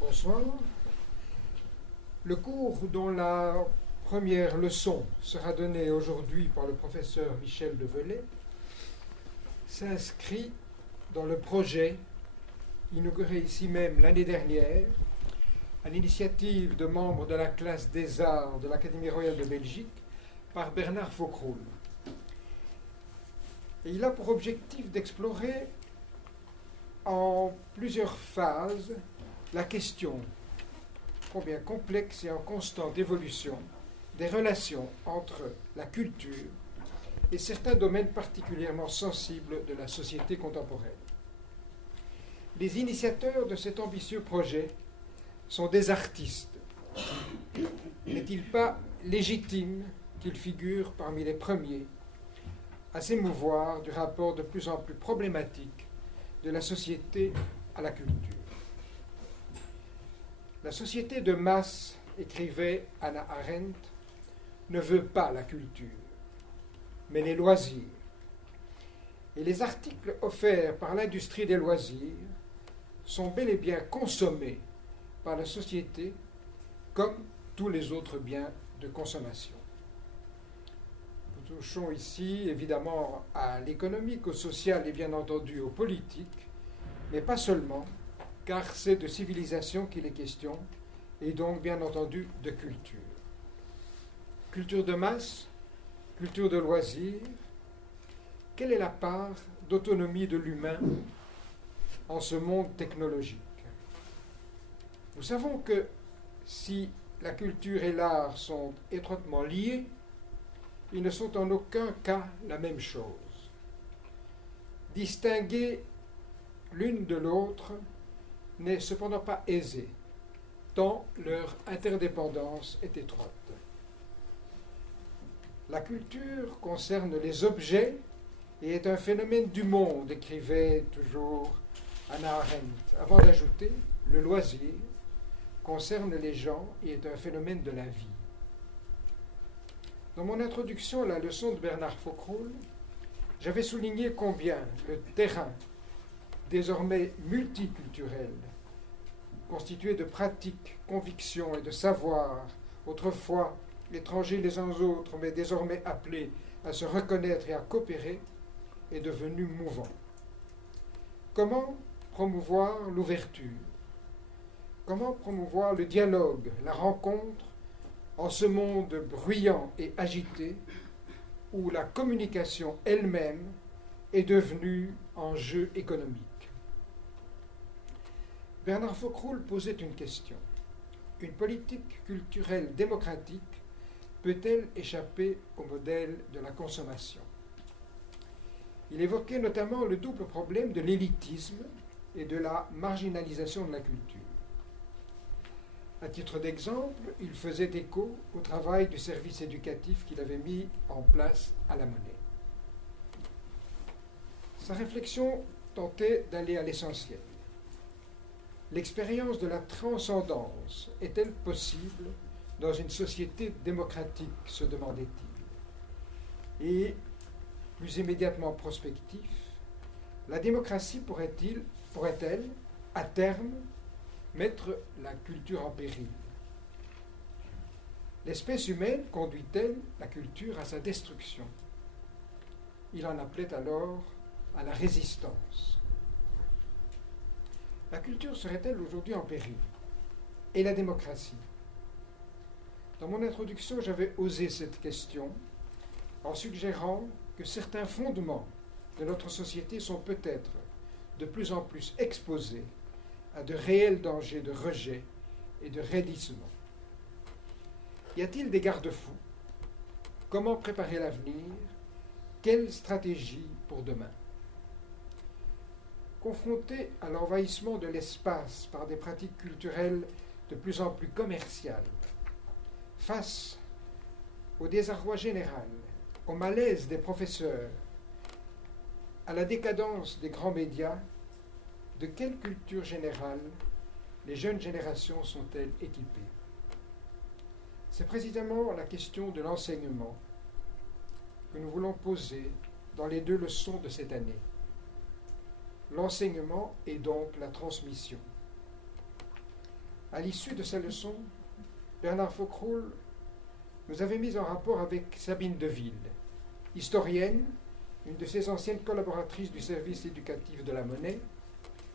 Bonsoir. Le cours dont la première leçon sera donnée aujourd'hui par le professeur Michel Develay s'inscrit dans le projet inauguré ici même l'année dernière à l'initiative de membres de la classe des arts de l'Académie royale de Belgique par Bernard Faucroul. Et il a pour objectif d'explorer en plusieurs phases la question, combien complexe et en constante évolution, des relations entre la culture et certains domaines particulièrement sensibles de la société contemporaine. Les initiateurs de cet ambitieux projet sont des artistes. N'est-il pas légitime qu'ils figurent parmi les premiers à s'émouvoir du rapport de plus en plus problématique de la société à la culture? La société de masse, écrivait Hannah Arendt, ne veut pas la culture, mais les loisirs. Et les articles offerts par l'industrie des loisirs sont bel et bien consommés par la société comme tous les autres biens de consommation. Nous touchons ici évidemment à l'économique, au social et bien entendu au politique, mais pas seulement, car c'est de civilisation qu'il est question, et donc bien entendu de culture. Culture de masse, culture de loisirs, quelle est la part d'autonomie de l'humain en ce monde technologique? Nous savons que si la culture et l'art sont étroitement liés, ils ne sont en aucun cas la même chose. Distinguer l'une de l'autre n'est cependant pas aisé, tant leur interdépendance est étroite. La culture concerne les objets et est un phénomène du monde, écrivait toujours Hannah Arendt, avant d'ajouter le loisir concerne les gens et est un phénomène de la vie. Dans mon introduction à la leçon de Bernard Faucroul, j'avais souligné combien le terrain, désormais multiculturel, constitué de pratiques, convictions et de savoirs, autrefois étrangers les uns aux autres, mais désormais appelés à se reconnaître et à coopérer, est devenu mouvant. Comment promouvoir l'ouverture? Comment promouvoir le dialogue, la rencontre, en ce monde bruyant et agité, où la communication elle-même est devenue enjeu économique? Bernard Faucroul posait une question. Une politique culturelle démocratique peut-elle échapper au modèle de la consommation? Il évoquait notamment le double problème de l'élitisme et de la marginalisation de la culture. À titre d'exemple, il faisait écho au travail du service éducatif qu'il avait mis en place à la Monnaie. Sa réflexion tentait d'aller à l'essentiel. L'expérience de la transcendance est-elle possible dans une société démocratique, se demandait-il. Et, plus immédiatement prospectif, la démocratie pourrait-elle, à terme, mettre la culture en péril? L'espèce humaine conduit-elle la culture à sa destruction? Il en appelait alors à la résistance. La culture serait-elle aujourd'hui en péril? Et la démocratie? Dans mon introduction, j'avais osé cette question en suggérant que certains fondements de notre société sont peut-être de plus en plus exposés à de réels dangers de rejet et de raidissement. Y a-t-il des garde-fous? Comment préparer l'avenir? Quelle stratégie pour demain? Confrontés à l'envahissement de l'espace par des pratiques culturelles de plus en plus commerciales, face au désarroi général, au malaise des professeurs, à la décadence des grands médias, de quelle culture générale les jeunes générations sont-elles équipées? C'est précisément la question de l'enseignement que nous voulons poser dans les 2 leçons de cette année. L'enseignement est donc la transmission. À l'issue de ces leçons, Bernard Foccroulle nous avait mis en rapport avec Sabine Deville, historienne, une de ses anciennes collaboratrices du service éducatif de la Monnaie,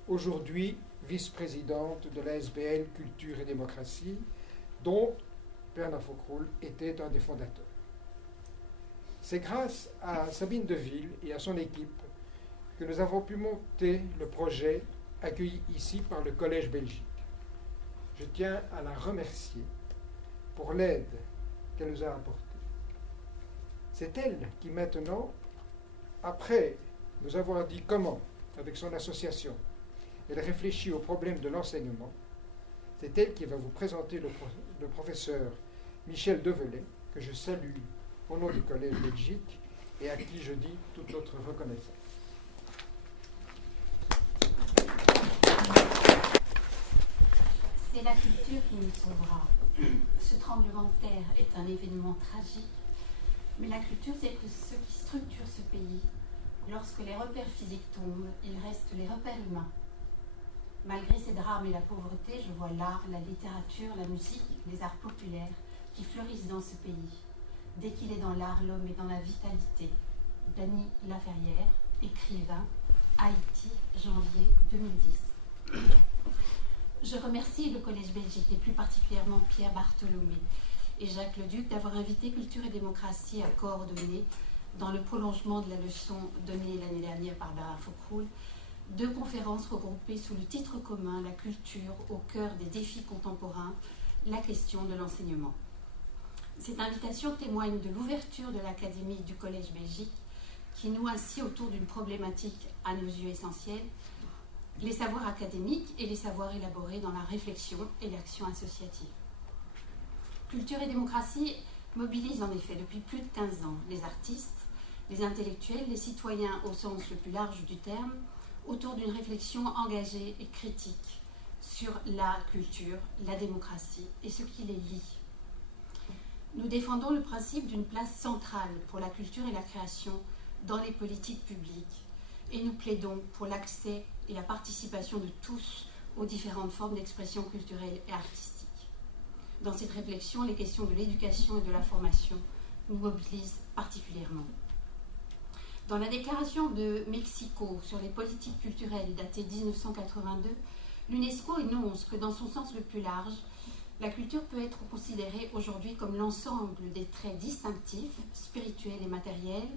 aujourd'hui vice-présidente de la SBL Culture et Démocratie, dont Bernard Foccroulle était un des fondateurs. C'est grâce à Sabine Deville et à son équipe que nous avons pu monter le projet accueilli ici par le Collège Belgique. Je tiens à la remercier pour l'aide qu'elle nous a apportée. C'est elle qui maintenant, après nous avoir dit comment, avec son association, elle réfléchit au problème de l'enseignement, c'est elle qui va vous présenter le professeur Michel Develay, que je salue au nom du Collège Belgique et à qui je dis toute notre reconnaissance. C'est la culture qui nous sauvera. Ce tremblement de terre est un événement tragique, mais la culture, c'est ce qui structure ce pays. Lorsque les repères physiques tombent, il reste les repères humains. Malgré ces drames et la pauvreté, je vois l'art, la littérature, la musique, les arts populaires qui fleurissent dans ce pays. Dès qu'il est dans l'art, l'homme est dans la vitalité. Dany Laferrière, écrivain, Haïti, janvier 2010. Je remercie le Collège Belgique et plus particulièrement Pierre Bartholomé et Jacques Leduc d'avoir invité Culture et Démocratie à coordonner, dans le prolongement de la leçon donnée l'année dernière par Bernard Foccroulle, 2 conférences regroupées sous le titre commun « La culture au cœur des défis contemporains, la question de l'enseignement ». Cette invitation témoigne de l'ouverture de l'Académie du Collège Belgique qui noue ainsi autour d'une problématique à nos yeux essentielle, les savoirs académiques et les savoirs élaborés dans la réflexion et l'action associative. Culture et démocratie mobilise en effet depuis plus de 15 ans les artistes, les intellectuels, les citoyens au sens le plus large du terme, autour d'une réflexion engagée et critique sur la culture, la démocratie et ce qui les lie. Nous défendons le principe d'une place centrale pour la culture et la création dans les politiques publiques et nous plaidons pour l'accès et la participation de tous aux différentes formes d'expression culturelle et artistique. Dans cette réflexion, les questions de l'éducation et de la formation nous mobilisent particulièrement. Dans la déclaration de Mexico sur les politiques culturelles datée 1982, l'UNESCO énonce que dans son sens le plus large, la culture peut être considérée aujourd'hui comme l'ensemble des traits distinctifs, spirituels et matériels,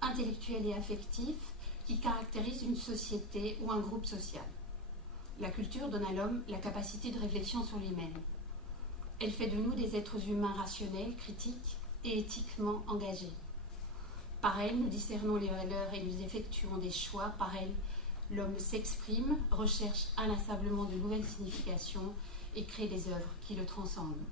intellectuels et affectifs, qui caractérisent une société ou un groupe social. La culture donne à l'homme la capacité de réflexion sur lui-même. Elle fait de nous des êtres humains rationnels, critiques et éthiquement engagés. Par elle, nous discernons les valeurs et nous effectuons des choix. Par elle, l'homme s'exprime, recherche inlassablement de nouvelles significations et crée des œuvres qui le transcendent.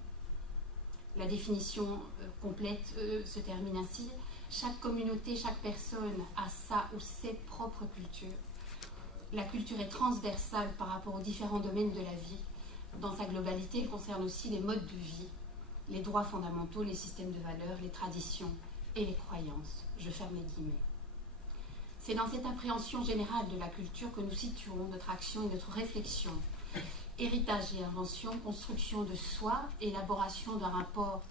La définition complète se termine ainsi. Chaque communauté, chaque personne a sa ou ses propres cultures. La culture est transversale par rapport aux différents domaines de la vie. Dans sa globalité, elle concerne aussi les modes de vie, les droits fondamentaux, les systèmes de valeurs, les traditions et les croyances. Je ferme les guillemets. C'est dans cette appréhension générale de la culture que nous situons notre action et notre réflexion. Héritage et invention, construction de soi, élaboration d'un rapport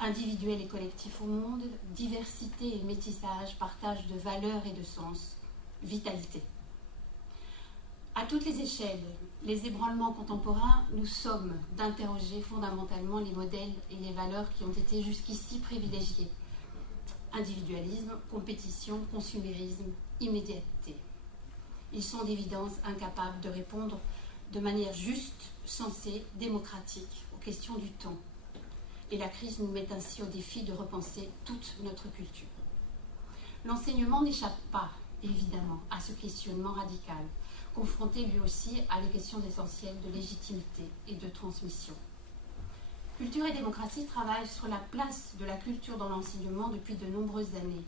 individuel et collectif au monde, diversité et métissage, partage de valeurs et de sens, vitalité. À toutes les échelles, les ébranlements contemporains nous somment d'interroger fondamentalement les modèles et les valeurs qui ont été jusqu'ici privilégiés. Individualisme, compétition, consumérisme, immédiateté. Ils sont d'évidence incapables de répondre de manière juste, sensée, démocratique aux questions du temps. Et la crise nous met ainsi au défi de repenser toute notre culture. L'enseignement n'échappe pas, évidemment, à ce questionnement radical, confronté lui aussi à les questions essentielles de légitimité et de transmission. Culture et démocratie travaillent sur la place de la culture dans l'enseignement depuis de nombreuses années.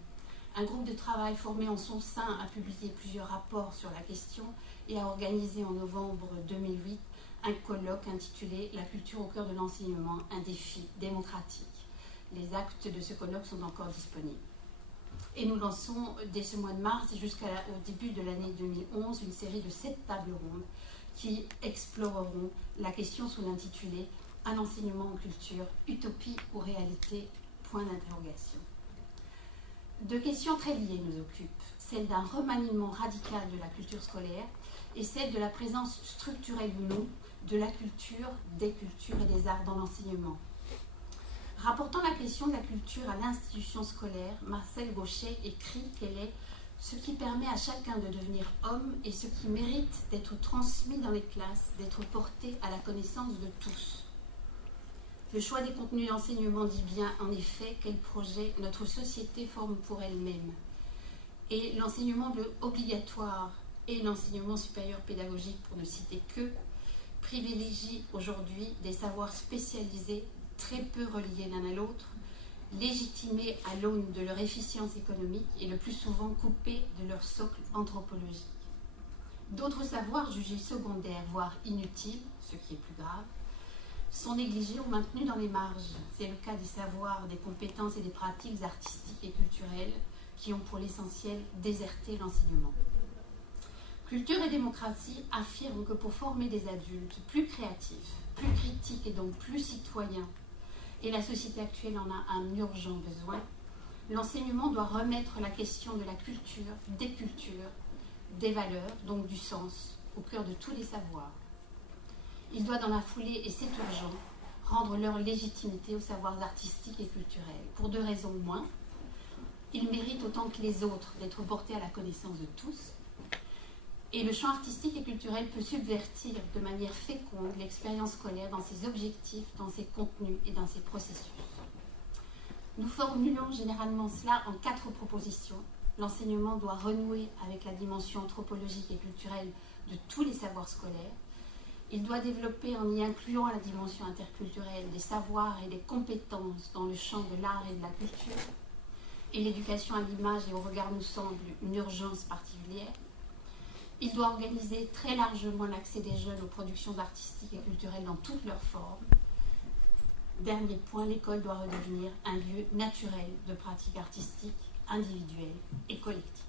Un groupe de travail formé en son sein a publié plusieurs rapports sur la question et a organisé en novembre 2008 un colloque intitulé « La culture au cœur de l'enseignement, un défi démocratique ». Les actes de ce colloque sont encore disponibles. Et nous lançons dès ce mois de mars et jusqu'au début de l'année 2011 une série de 7 tables rondes qui exploreront la question sous l'intitulé « Un enseignement en culture, utopie ou réalité ?» point d'interrogation. Deux questions très liées nous occupent, celle d'un remaniement radical de la culture scolaire et celle de la présence structurelle ou non de la culture, des cultures et des arts dans l'enseignement. Rapportant la question de la culture à l'institution scolaire, Marcel Gauchet écrit qu'elle est ce qui permet à chacun de devenir homme et ce qui mérite d'être transmis dans les classes, d'être porté à la connaissance de tous. Le choix des contenus d'enseignement dit bien, en effet, quel projet notre société forme pour elle-même. Et l'enseignement obligatoire et l'enseignement supérieur pédagogique, pour ne citer que, privilégient aujourd'hui des savoirs spécialisés très peu reliés l'un à l'autre, légitimés à l'aune de leur efficience économique et le plus souvent coupés de leur socle anthropologique. D'autres savoirs jugés secondaires, voire inutiles, ce qui est plus grave, sont négligés ou maintenus dans les marges. C'est le cas des savoirs, des compétences et des pratiques artistiques et culturelles qui ont pour l'essentiel déserté l'enseignement. Culture et démocratie affirment que pour former des adultes plus créatifs, plus critiques et donc plus citoyens, et la société actuelle en a un urgent besoin, l'enseignement doit remettre la question de la culture, des cultures, des valeurs, donc du sens, au cœur de tous les savoirs. Il doit dans la foulée, et c'est urgent, rendre leur légitimité aux savoirs artistiques et culturels. Pour deux raisons au moins. Ils méritent autant que les autres d'être portés à la connaissance de tous. Et le champ artistique et culturel peut subvertir de manière féconde l'expérience scolaire dans ses objectifs, dans ses contenus et dans ses processus. Nous formulons généralement cela en 4 propositions. L'enseignement doit renouer avec la dimension anthropologique et culturelle de tous les savoirs scolaires. Il doit développer, en y incluant la dimension interculturelle, des savoirs et des compétences dans le champ de l'art et de la culture. Et l'éducation à l'image et au regard nous semble une urgence particulière. Il doit organiser très largement l'accès des jeunes aux productions artistiques et culturelles dans toutes leurs formes. Dernier point, l'école doit redevenir un lieu naturel de pratique artistique, individuelle et collective.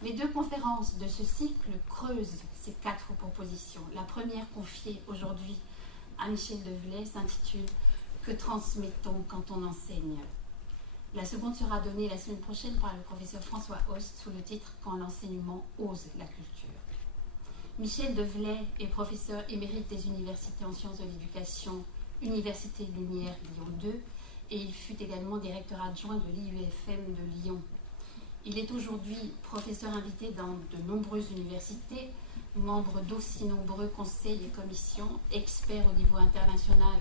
Les 2 conférences de ce cycle creusent ces 4 propositions. La première, confiée aujourd'hui à Michel Develay, s'intitule « Que transmet-on quand on enseigne ?» La seconde sera donnée la semaine prochaine par le professeur François Host sous le titre « Quand l'enseignement ose la culture ». Michel Develay est professeur émérite des universités en sciences de l'éducation, Université Lumière Lyon 2, et il fut également directeur adjoint de l'IUFM de Lyon. Il est aujourd'hui professeur invité dans de nombreuses universités, membre d'aussi nombreux conseils et commissions, expert au niveau international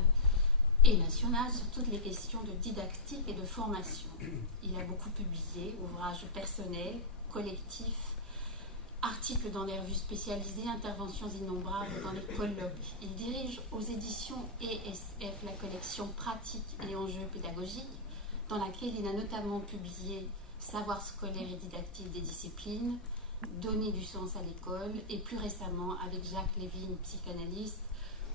et national sur toutes les questions de didactique et de formation. Il a beaucoup publié, ouvrages personnels, collectifs, articles dans des revues spécialisées, interventions innombrables dans les colloques. Il dirige aux éditions ESF la collection Pratiques et enjeux pédagogiques, dans laquelle il a notamment publié Savoir scolaire et didactique des disciplines, Donner du sens à l'école, et plus récemment avec Jacques Lévin, psychanalyste,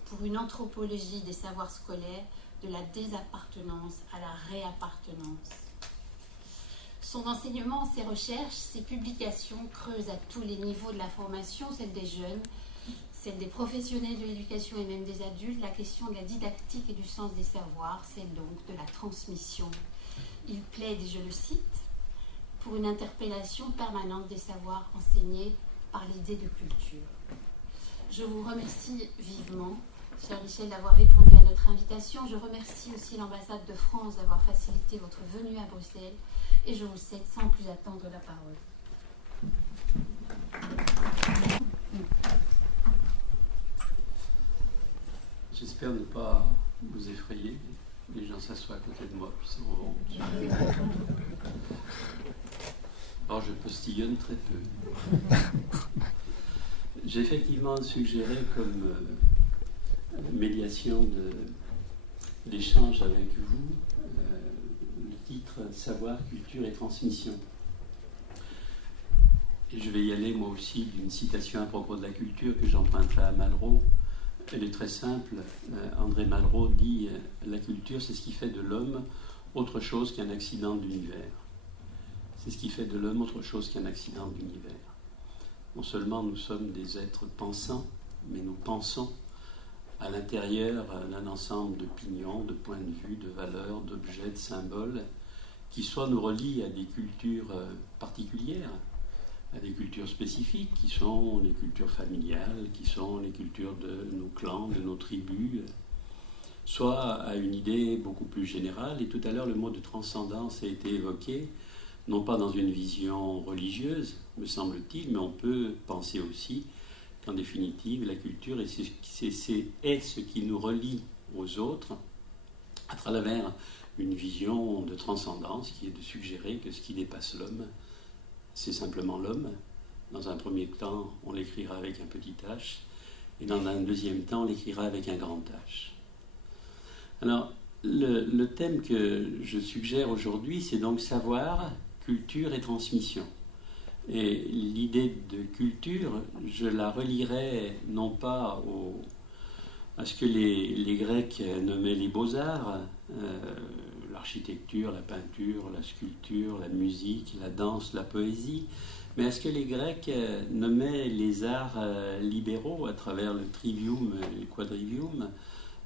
pour une anthropologie des savoirs scolaires, de la désappartenance à la réappartenance. Son enseignement, ses recherches, ses publications creusent à tous les niveaux de la formation, celle des jeunes, celle des professionnels de l'éducation et même des adultes, la question de la didactique et du sens des savoirs, celle donc de la transmission. Il plaide, et je le cite, pour une interpellation permanente des savoirs enseignés par l'idée de culture. Je vous remercie vivement, cher Michel, d'avoir répondu à notre invitation. Je remercie aussi l'ambassade de France d'avoir facilité votre venue à Bruxelles et je vous cède sans plus attendre la parole. J'espère ne pas vous effrayer. Les gens s'assoient à côté de moi puis s'en vont. Alors je postillonne très peu. J'ai effectivement suggéré comme médiation de l'échange avec vous le titre « Savoir, culture et transmission ». Et je vais y aller moi aussi d'une citation à propos de la culture que j'emprunterai à Malraux. Elle est très simple. André Malraux dit « La culture, c'est ce qui fait de l'homme autre chose qu'un accident de l'univers ». C'est ce qui fait de l'homme autre chose qu'un accident de l'univers. Non seulement nous sommes des êtres pensants, mais nous pensons à l'intérieur d'un ensemble d'opinions, de points de vue, de valeurs, d'objets, de symboles, qui soit nous relient à des cultures particulières, à des cultures spécifiques, qui sont les cultures familiales, qui sont les cultures de nos clans, de nos tribus, soit à une idée beaucoup plus générale. Et tout à l'heure, le mot de transcendance a été évoqué, non pas dans une vision religieuse, me semble-t-il, mais on peut penser aussi qu'en définitive, la culture est ce qui nous relie aux autres à travers une vision de transcendance qui est de suggérer que ce qui dépasse l'homme, c'est simplement l'homme. Dans un premier temps, on l'écrira avec un petit h, et dans un deuxième temps, on l'écrira avec un grand H. Alors, le thème que je suggère aujourd'hui, c'est donc savoir, culture et transmission. Et l'idée de culture, je la relierai non pas à ce que les Grecs nommaient les beaux-arts, l'architecture, la peinture, la sculpture, la musique, la danse, la poésie, mais à ce que les Grecs nommaient les arts libéraux à travers le trivium et le quadrivium,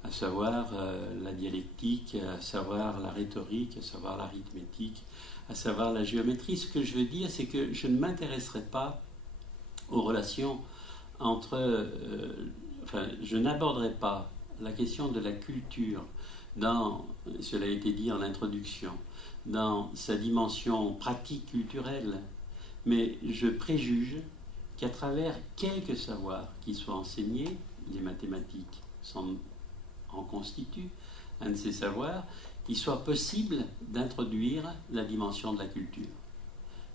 à savoir la dialectique, à savoir la rhétorique, à savoir l'arithmétique, à savoir la géométrie. Ce que je veux dire, c'est que je ne m'intéresserai pas aux relations entre... je n'aborderai pas la question de la culture dans, cela a été dit en introduction, dans sa dimension pratique culturelle, mais je préjuge qu'à travers quelques savoirs qui soient enseignés, les mathématiques en constituent un de ces savoirs, il soit possible d'introduire la dimension de la culture.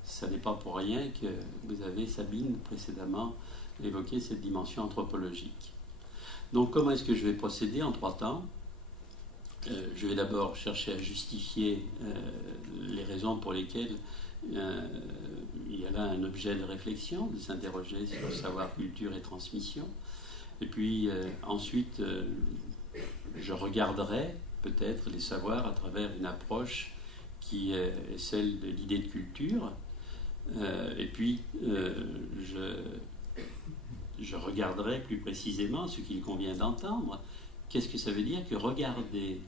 Ce n'est pas pour rien que vous avez, Sabine, précédemment évoqué cette dimension anthropologique. Donc comment est-ce que je vais procéder en 3 temps ? Je vais d'abord chercher à justifier les raisons pour lesquelles il y a là un objet de réflexion, de s'interroger sur savoir, culture et transmission. Et puis ensuite, je regarderai peut-être les savoirs à travers une approche qui est celle de l'idée de culture. Et puis, je regarderai plus précisément ce qu'il convient d'entendre. Qu'est-ce que ça veut dire que regarder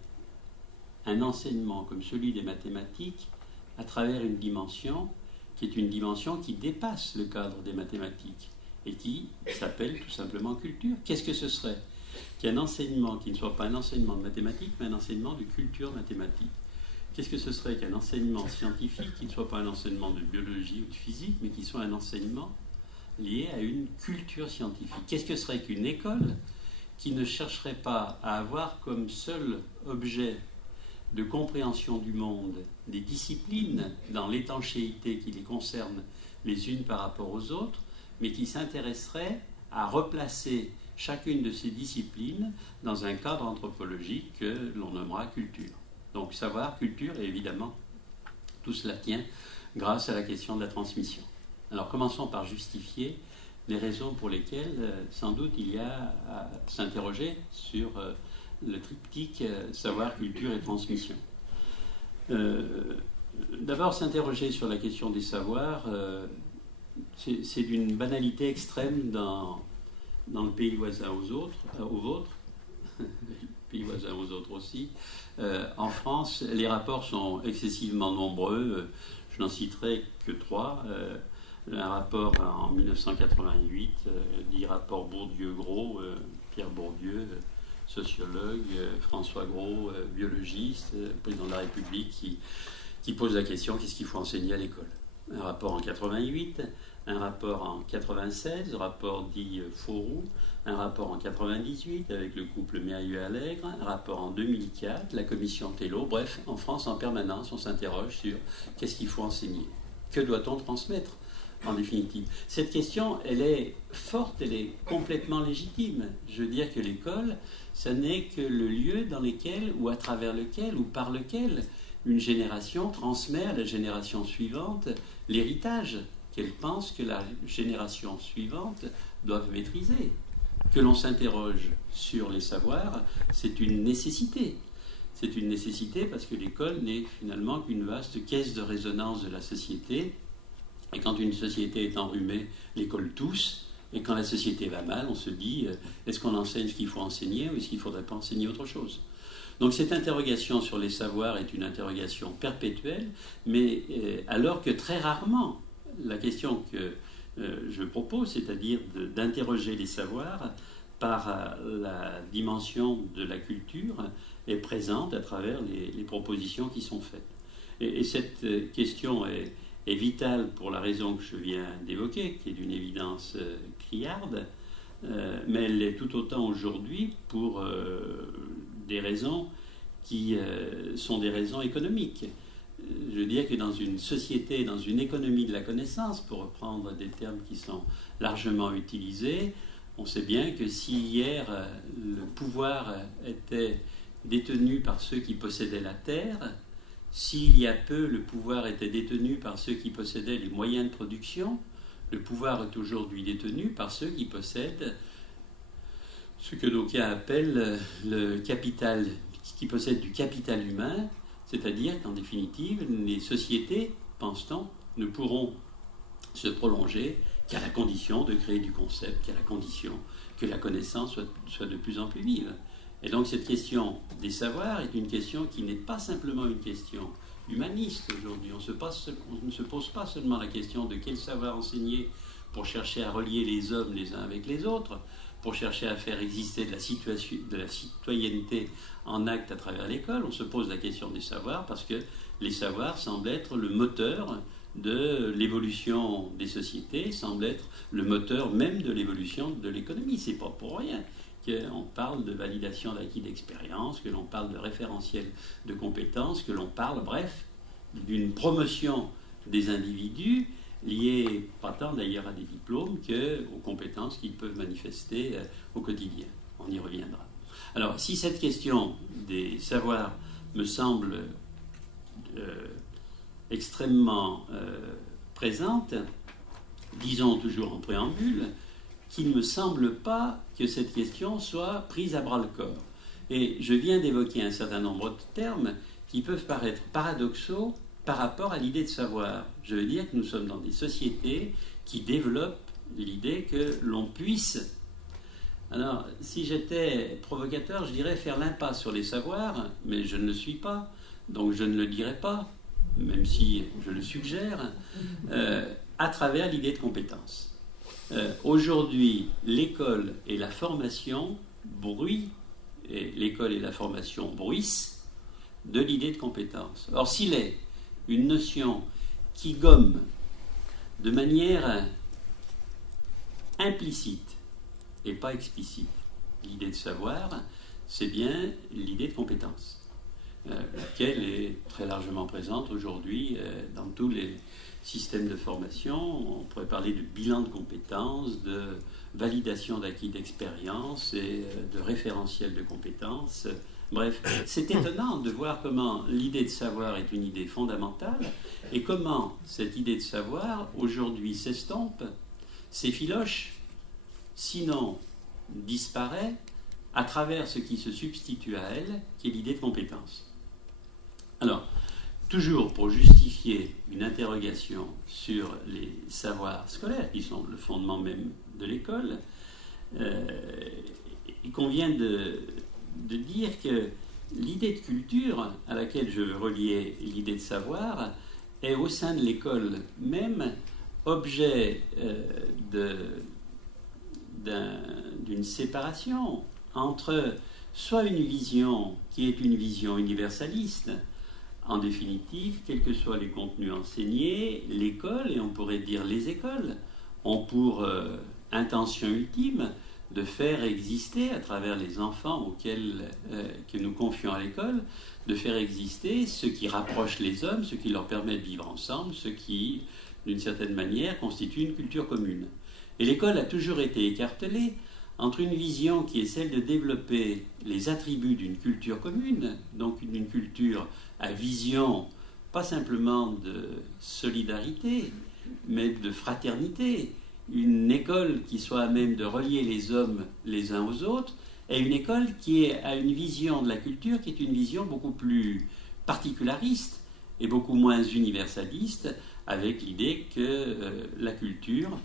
un enseignement comme celui des mathématiques à travers une dimension qui est une dimension qui dépasse le cadre des mathématiques et qui s'appelle tout simplement culture? Qu'est-ce que ce serait qu'un enseignement qui ne soit pas un enseignement de mathématiques, mais un enseignement de culture mathématique? Qu'est-ce que ce serait qu'un enseignement scientifique qui ne soit pas un enseignement de biologie ou de physique, mais qui soit un enseignement lié à une culture scientifique? Qu'est-ce que serait qu'une école qui ne chercherait pas à avoir comme seul objet de compréhension du monde des disciplines dans l'étanchéité qui les concerne les unes par rapport aux autres, mais qui s'intéresserait à replacer chacune de ces disciplines dans un cadre anthropologique que l'on nommera culture. Donc savoir, culture, et évidemment, tout cela tient grâce à la question de la transmission. Alors commençons par justifier les raisons pour lesquelles, sans doute, il y a à s'interroger sur le triptyque savoir, culture et transmission. D'abord, s'interroger sur la question des savoirs, c'est d'une banalité extrême dans le pays voisin au vôtre, le pays voisin aux autres aussi. En France, les rapports sont excessivement nombreux. Je n'en citerai que 3. Un rapport en 1988, dit rapport Bourdieu-Gros, Pierre Bourdieu, sociologue, François Gros, biologiste, président de la République, qui pose la question: qu'est-ce qu'il faut enseigner à l'école? Un rapport en 88, un rapport en 96, rapport dit Fauroux, un rapport en 98 avec le couple Mérieux-Allègre, un rapport en 2004, la commission Tello. Bref, en France, en permanence, on s'interroge sur qu'est-ce qu'il faut enseigner, que doit-on transmettre en définitive. Cette question, elle est forte, elle est complètement légitime. Je veux dire que l'école, ça n'est que le lieu dans lequel, ou à travers lequel, ou par lequel, une génération transmet à la génération suivante l'héritage qu'elle pense que la génération suivante doit maîtriser. Que l'on s'interroge sur les savoirs, c'est une nécessité. C'est une nécessité parce que l'école n'est finalement qu'une vaste caisse de résonance de la société. Et quand une société est enrhumée, l'école tousse. Et quand la société va mal, on se dit, est-ce qu'on enseigne ce qu'il faut enseigner ou est-ce qu'il ne faudrait pas enseigner autre chose? Donc cette interrogation sur les savoirs est une interrogation perpétuelle, mais alors que très rarement, la question que je propose, c'est-à-dire d'interroger les savoirs par la dimension de la culture, est présente à travers les propositions qui sont faites. Et cette question est vitale pour la raison que je viens d'évoquer, qui est d'une évidence criarde, mais elle l'est tout autant aujourd'hui pour des raisons qui sont des raisons économiques. Je veux dire que dans une société, dans une économie de la connaissance, pour reprendre des termes qui sont largement utilisés, on sait bien que si hier le pouvoir était détenu par ceux qui possédaient la terre, s'il y a peu le pouvoir était détenu par ceux qui possédaient les moyens de production, le pouvoir est aujourd'hui détenu par ceux qui possèdent ce que d'aucuns appellent le capital, qui possèdent du capital humain, c'est-à-dire qu'en définitive, les sociétés, pense-t-on, ne pourront se prolonger qu'à la condition de créer du concept, qu'à la condition que la connaissance soit de plus en plus vive. Et donc cette question des savoirs est une question qui n'est pas simplement une question humaniste aujourd'hui. On ne se pose pas seulement la question de quel savoir enseigner pour chercher à relier les hommes les uns avec les autres, pour chercher à faire exister de la citoyenneté en acte à travers l'école. On se pose la question des savoirs parce que les savoirs semblent être le moteur de l'évolution des sociétés, semblent être le moteur même de l'évolution de l'économie. C'est pas pour rien qu'on parle de validation d'acquis d'expérience, que l'on parle de référentiel de compétences, que l'on parle, bref, d'une promotion des individus liée pas tant d'ailleurs à des diplômes qu'aux compétences qu'ils peuvent manifester au quotidien. On y reviendra. Alors, si cette question des savoirs me semble extrêmement présente, disons toujours en préambule, qu'il ne me semble pas que cette question soit prise à bras-le-corps. Et je viens d'évoquer un certain nombre de termes qui peuvent paraître paradoxaux par rapport à l'idée de savoir. Je veux dire que nous sommes dans des sociétés qui développent l'idée que l'on puisse... Alors, si j'étais provocateur, je dirais faire l'impasse sur les savoirs, mais je ne le suis pas, donc je ne le dirai pas, même si je le suggère, à travers l'idée de compétence. Aujourd'hui, l'école et la formation bruissent, et l'école et la formation bruissent de l'idée de compétence. Or, s'il est une notion qui gomme de manière implicite et pas explicite l'idée de savoir, c'est bien l'idée de compétence, laquelle est très largement présente aujourd'hui dans tous les systèmes de formation. On pourrait parler de bilan de compétences, de validation d'acquis d'expérience et de référentiel de compétences. Bref, c'est étonnant de voir comment l'idée de savoir est une idée fondamentale et comment cette idée de savoir aujourd'hui s'estompe, s'effiloche, sinon disparaît à travers ce qui se substitue à elle, qui est l'idée de compétence. Alors, toujours pour justifier une interrogation sur les savoirs scolaires, qui sont le fondement même de l'école, il convient de dire que l'idée de culture, à laquelle je veux relier l'idée de savoir, est au sein de l'école même objet d'une séparation entre soit une vision qui est une vision universaliste. En définitive, quels que soient les contenus enseignés, l'école, et on pourrait dire les écoles, ont pour intention ultime de faire exister, à travers les enfants que nous confions à l'école, de faire exister ce qui rapproche les hommes, ce qui leur permet de vivre ensemble, ce qui, d'une certaine manière, constitue une culture commune. Et l'école a toujours été écartelée entre une vision qui est celle de développer les attributs d'une culture commune, donc d'une culture à vision pas simplement de solidarité, mais de fraternité, une école qui soit à même de relier les hommes les uns aux autres, et une école qui a une vision de la culture qui est une vision beaucoup plus particulariste et beaucoup moins universaliste, avec l'idée que la culture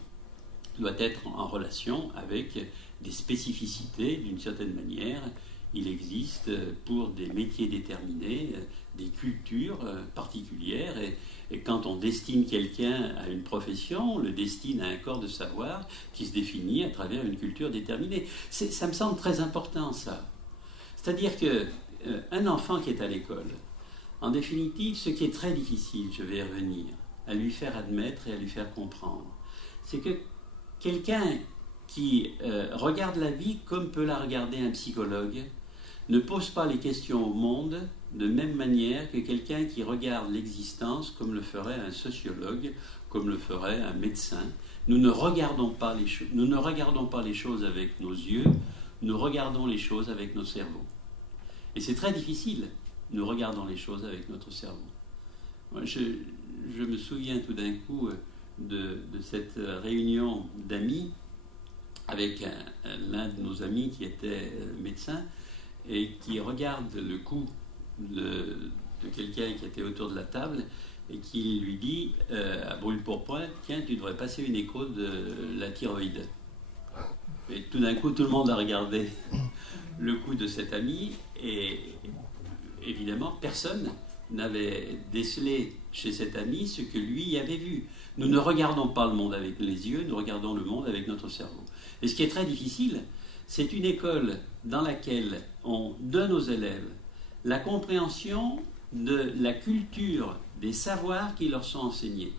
doit être en relation avec des spécificités d'une certaine manière. Il existe pour des métiers déterminés des cultures particulières et quand on destine quelqu'un à une profession, on le destine à un corps de savoir qui se définit à travers une culture déterminée. Ça me semble très important, ça. C'est-à-dire qu'un enfant qui est à l'école, en définitive, ce qui est très difficile, je vais y revenir, à lui faire admettre et à lui faire comprendre, c'est que quelqu'un qui regarde la vie comme peut la regarder un psychologue, ne pose pas les questions au monde de même manière que quelqu'un qui regarde l'existence comme le ferait un sociologue, comme le ferait un médecin. Nous ne regardons pas les choses avec nos yeux, nous regardons les choses avec nos cerveaux. Et c'est très difficile, nous regardons les choses avec notre cerveau. Moi, je me souviens tout d'un coup de cette réunion d'amis avec l'un de nos amis qui était médecin et qui regarde le cou de quelqu'un qui était autour de la table et qui lui dit à brûle-pourpoint, tiens, tu devrais passer une écho de la thyroïde. Et tout d'un coup, tout le monde a regardé le cou de cet ami et évidemment, personne n'avait décelé chez cet ami ce que lui avait vu. Nous ne regardons pas le monde avec les yeux, nous regardons le monde avec notre cerveau. Et ce qui est très difficile, c'est une école dans laquelle on donne aux élèves la compréhension de la culture, des savoirs qui leur sont enseignés.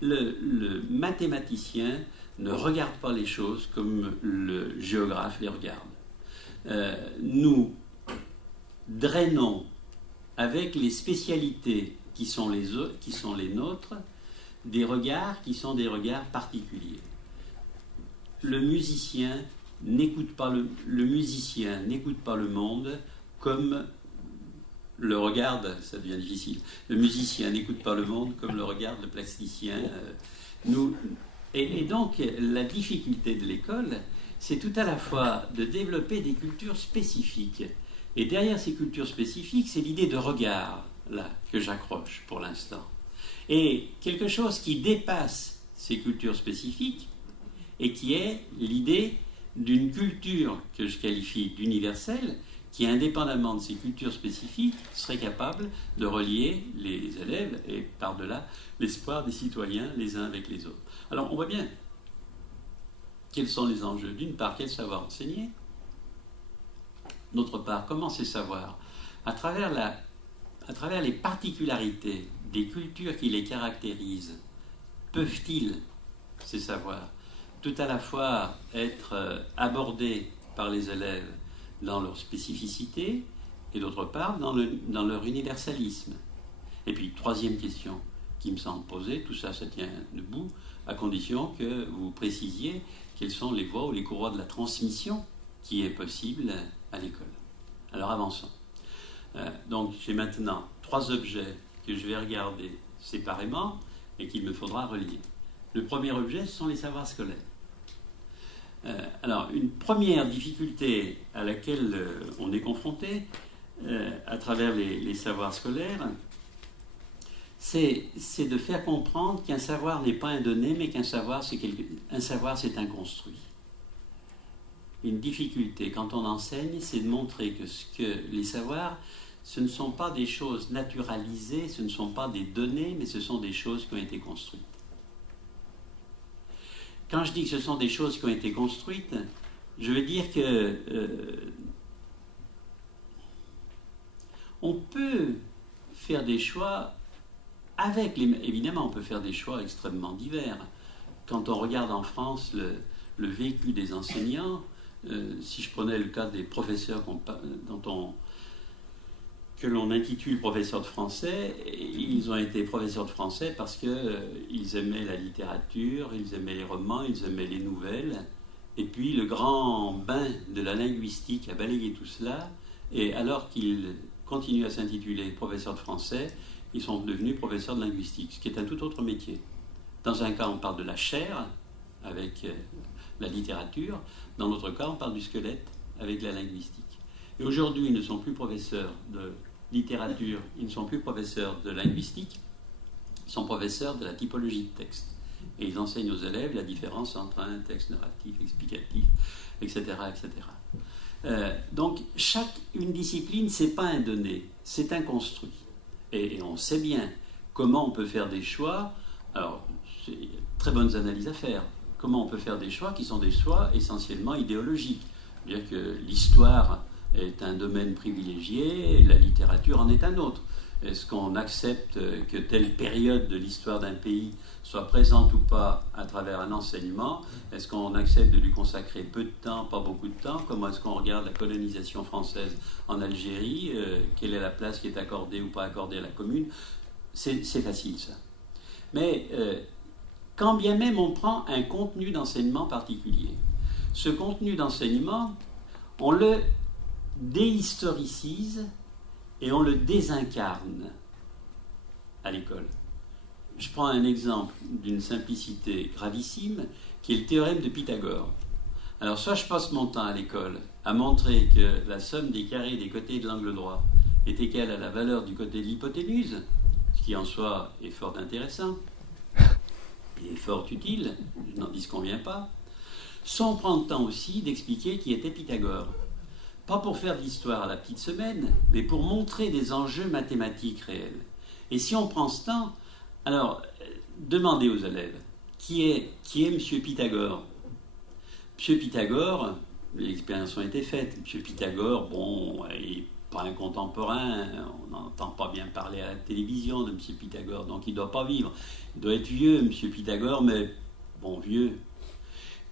Le mathématicien ne regarde pas les choses comme le géographe les regarde. Nous drainons avec les spécialités qui sont les nôtres des regards qui sont des regards particuliers. Le musicien n'écoute pas le monde comme le regarde, ça devient difficile. Le musicien n'écoute pas le monde comme le regarde le plasticien. Et donc, la difficulté de l'école, c'est tout à la fois de développer des cultures spécifiques. Et derrière ces cultures spécifiques, c'est l'idée de regard, là, que j'accroche pour l'instant. Et quelque chose qui dépasse ces cultures spécifiques, et qui est l'idée d'une culture que je qualifie d'universelle, qui, indépendamment de ces cultures spécifiques, serait capable de relier les élèves et, par-delà, l'espoir des citoyens les uns avec les autres. Alors, on voit bien quels sont les enjeux. D'une part, quel savoir enseigner ? D'autre part, comment ces savoirs, à travers les particularités des cultures qui les caractérisent, peuvent-ils, ces savoirs, tout à la fois être abordés par les élèves dans leur spécificité et d'autre part dans leur universalisme. Et puis, troisième question qui me semble posée, tout ça, ça tient debout, à condition que vous précisiez quelles sont les voies ou les courroies de la transmission qui est possible à l'école. Alors avançons. Donc j'ai maintenant 3 objets que je vais regarder séparément et qu'il me faudra relier. Le premier objet, ce sont les savoirs scolaires. Alors, une première difficulté à laquelle on est confronté à travers les savoirs scolaires, c'est de faire comprendre qu'un savoir n'est pas un donné, mais qu'un savoir, c'est un construit. Une difficulté quand on enseigne, c'est de montrer que les savoirs, ce ne sont pas des choses naturalisées, ce ne sont pas des données, mais ce sont des choses qui ont été construites. Quand je dis que ce sont des choses qui ont été construites, je veux dire que on peut faire des choix évidemment, on peut faire des choix extrêmement divers. Quand on regarde en France le vécu des enseignants, si je prenais le cas des professeurs que l'on intitule professeurs de français, ils ont été professeurs de français parce qu'ils aimaient la littérature, ils aimaient les romans, ils aimaient les nouvelles, et puis le grand bain de la linguistique a balayé tout cela, et alors qu'ils continuent à s'intituler professeurs de français, ils sont devenus professeurs de linguistique, ce qui est un tout autre métier. Dans un cas, on parle de la chair, avec la littérature, dans l'autre cas, on parle du squelette, avec la linguistique. Et aujourd'hui, ils ne sont plus professeurs de littérature, ils ne sont plus professeurs de linguistique, ils sont professeurs de la typologie de texte. et ils enseignent aux élèves la différence entre un texte narratif, explicatif, etc. etc. Donc, une discipline, ce n'est pas un donné, c'est un construit. Et on sait bien comment on peut faire des choix. Alors, c'est très bonnes analyses à faire. Comment on peut faire des choix qui sont des choix essentiellement idéologiques. C'est-à-dire que l'histoire est un domaine privilégié, la littérature en est un autre. Est-ce qu'on accepte que telle période de l'histoire d'un pays soit présente ou pas à travers un enseignement? Est-ce qu'on accepte de lui consacrer peu de temps, pas beaucoup de temps? Comment est-ce qu'on regarde la colonisation française en Algérie? Quelle est la place qui est accordée ou pas accordée à la commune? C'est facile, ça. Mais quand bien même on prend un contenu d'enseignement particulier, ce contenu d'enseignement, on le déhistoricise et on le désincarne à l'école. Je prends un exemple d'une simplicité gravissime, qui est le théorème de Pythagore. Alors, soit je passe mon temps à l'école à montrer que la somme des carrés des côtés de l'angle droit est égale à la valeur du côté de l'hypoténuse, ce qui en soi est fort intéressant et fort utile, je n'en disconviens pas, sans prendre le temps aussi d'expliquer qui était Pythagore. Pas pour faire de l'histoire à la petite semaine, mais pour montrer des enjeux mathématiques réels. Et si on prend ce temps, alors, demandez aux élèves, qui est M. Pythagore? M. Pythagore, les expériences ont été faites. M. Pythagore, bon, il n'est pas un contemporain, on n'entend pas bien parler à la télévision de M. Pythagore, donc il ne doit pas vivre. Il doit être vieux, M. Pythagore, mais bon, vieux.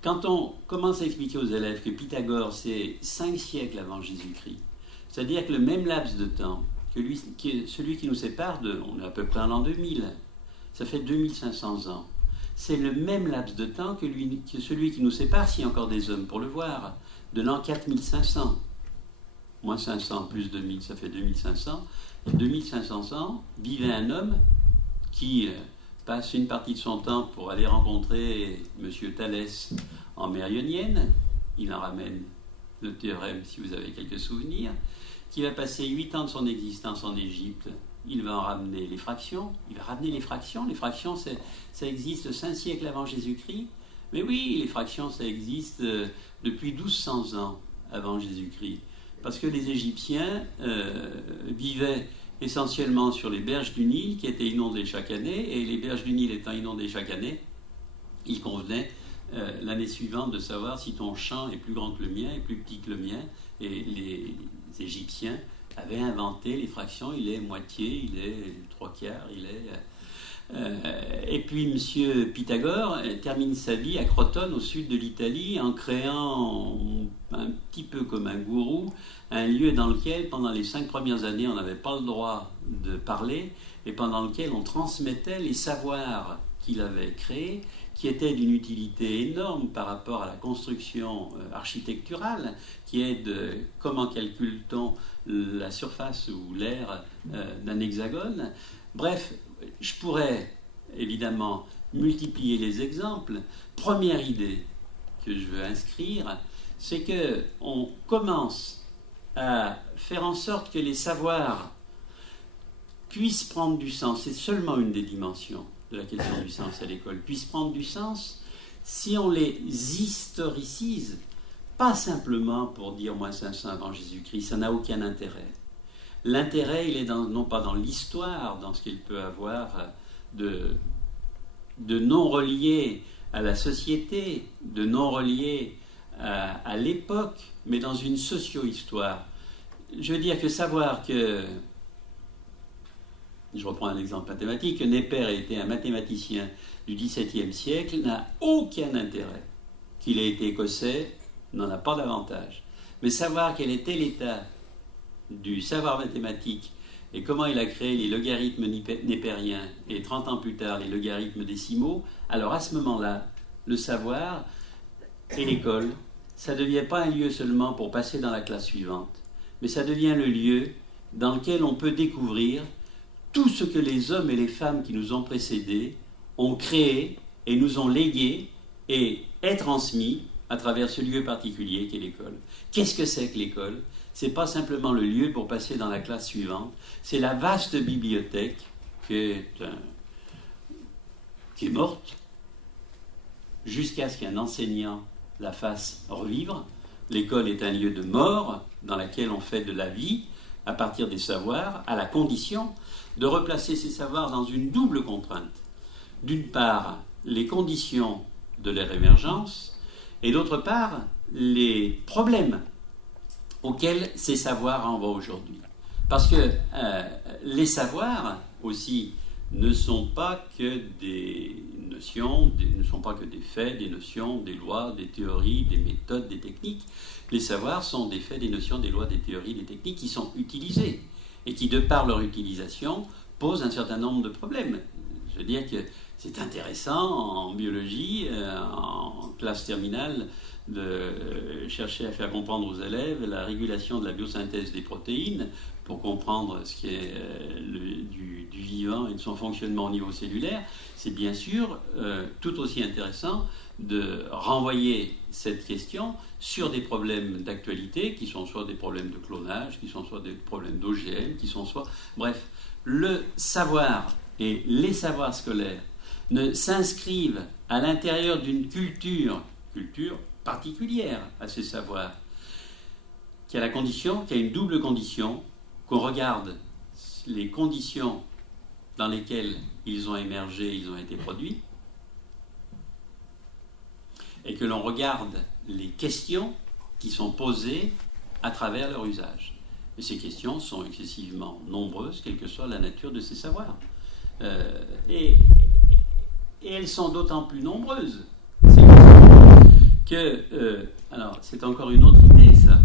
Quand on commence à expliquer aux élèves que Pythagore, c'est 5 siècles avant Jésus-Christ, c'est-à-dire que le même laps de temps que celui qui nous sépare on est à peu près en l'an 2000, ça fait 2500 ans. C'est le même laps de temps que celui qui nous sépare, s'il y a encore des hommes pour le voir, de l'an 4500. Moins 500 plus 2000, ça fait 2500. Et 2500 ans, vivait un homme qui passe une partie de son temps pour aller rencontrer M. Thalès en mer Ionienne. Il en ramène le théorème, si vous avez quelques souvenirs. Qui va passer 8 ans de son existence en Égypte. Il va en ramener les fractions. Il va ramener les fractions. Les fractions, ça existe 5 siècles avant Jésus-Christ. Mais oui, les fractions, ça existe depuis 1200 ans avant Jésus-Christ. Parce que les Égyptiens vivaient essentiellement sur les berges du Nil qui étaient inondées chaque année. Et les berges du Nil étant inondées chaque année, il convenait l'année suivante de savoir si ton champ est plus grand que le mien et plus petit que le mien. Et les Égyptiens avaient inventé les fractions, il est moitié, il est 3/4, il est... Et puis M. Pythagore termine sa vie à Crotone, au sud de l'Italie, en créant, un petit peu comme un gourou, un lieu dans lequel, pendant les 5 premières années, on n'avait pas le droit de parler, et pendant lequel on transmettait les savoirs qu'il avait créés, qui étaient d'une utilité énorme par rapport à la construction architecturale, qui est de comment calcule-t-on la surface ou l'aire d'un hexagone. Bref, je pourrais évidemment multiplier les exemples. Première idée que je veux inscrire, c'est qu'on commence à faire en sorte que les savoirs puissent prendre du sens. C'est seulement une des dimensions de la question du sens à l'école, puissent prendre du sens si on les historicise, pas simplement pour dire moins 500 avant Jésus-Christ, ça n'a aucun intérêt. L'intérêt, il est non pas dans l'histoire, dans ce qu'il peut avoir de non relié à la société, de non relié à l'époque, mais dans une socio-histoire. Je veux dire que savoir que, je reprends un exemple mathématique, que Neper était un mathématicien du XVIIe siècle n'a aucun intérêt. Qu'il ait été écossais n'en a pas d'avantage. Mais savoir quel était l'état du savoir mathématique et comment il a créé les logarithmes népériens et 30 ans plus tard les logarithmes décimaux, alors à ce moment-là, le savoir et l'école, ça ne devient pas un lieu seulement pour passer dans la classe suivante, mais ça devient le lieu dans lequel on peut découvrir tout ce que les hommes et les femmes qui nous ont précédés ont créé et nous ont légué et est transmis à travers ce lieu particulier qu'est l'école. Qu'est-ce que c'est que l'école? C'est pas simplement le lieu pour passer dans la classe suivante, c'est la vaste bibliothèque qui est morte, jusqu'à ce qu'un enseignant la fasse revivre. L'école est un lieu de mort dans lequel on fait de la vie à partir des savoirs, à la condition de replacer ces savoirs dans une double contrainte. D'une part, les conditions de leur émergence, et d'autre part, les problèmes auxquels ces savoirs renvoient aujourd'hui. Parce que les savoirs aussi ne sont pas que des notions, ne sont pas que des faits, des notions, des lois, des théories, des méthodes, des techniques. Les savoirs sont des faits, des notions, des lois, des théories, des techniques qui sont utilisées et qui, de par leur utilisation, posent un certain nombre de problèmes. Je veux dire que c'est intéressant en biologie, en classe terminale, de chercher à faire comprendre aux élèves la régulation de la biosynthèse des protéines pour comprendre ce qui est du vivant et de son fonctionnement au niveau cellulaire. C'est bien sûr tout aussi intéressant de renvoyer cette question sur des problèmes d'actualité qui sont soit des problèmes de clonage, qui sont soit des problèmes d'OGM, qui sont soit... Bref, le savoir et les savoirs scolaires ne s'inscrivent à l'intérieur d'une culture particulière à ces savoirs, qui a une double condition, qu'on regarde les conditions dans lesquelles ils ont émergé, ils ont été produits, et que l'on regarde les questions qui sont posées à travers leur usage. Et ces questions sont excessivement nombreuses, quelle que soit la nature de ces savoirs. Et elles sont d'autant plus nombreuses que, alors c'est encore une autre idée ça,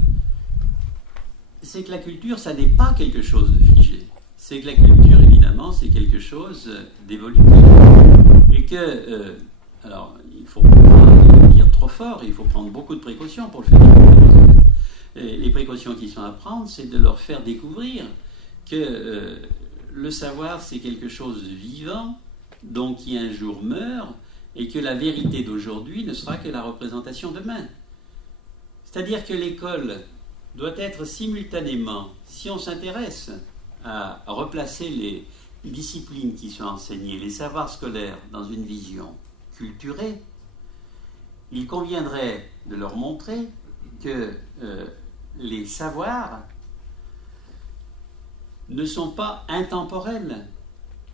c'est que la culture, ça n'est pas quelque chose de figé. C'est que la culture, évidemment, c'est quelque chose d'évolutif. Et que, alors, il ne faut pas le dire trop fort, il faut prendre beaucoup de précautions pour le faire découvrir. Les précautions qui sont à prendre, c'est de leur faire découvrir que le savoir, c'est quelque chose de vivant, donc qui un jour meurt, et que la vérité d'aujourd'hui ne sera que la représentation de demain. C'est-à-dire que l'école doit être simultanément, si on s'intéresse à replacer les disciplines qui sont enseignées, les savoirs scolaires dans une vision culturée, il conviendrait de leur montrer que les savoirs ne sont pas intemporels,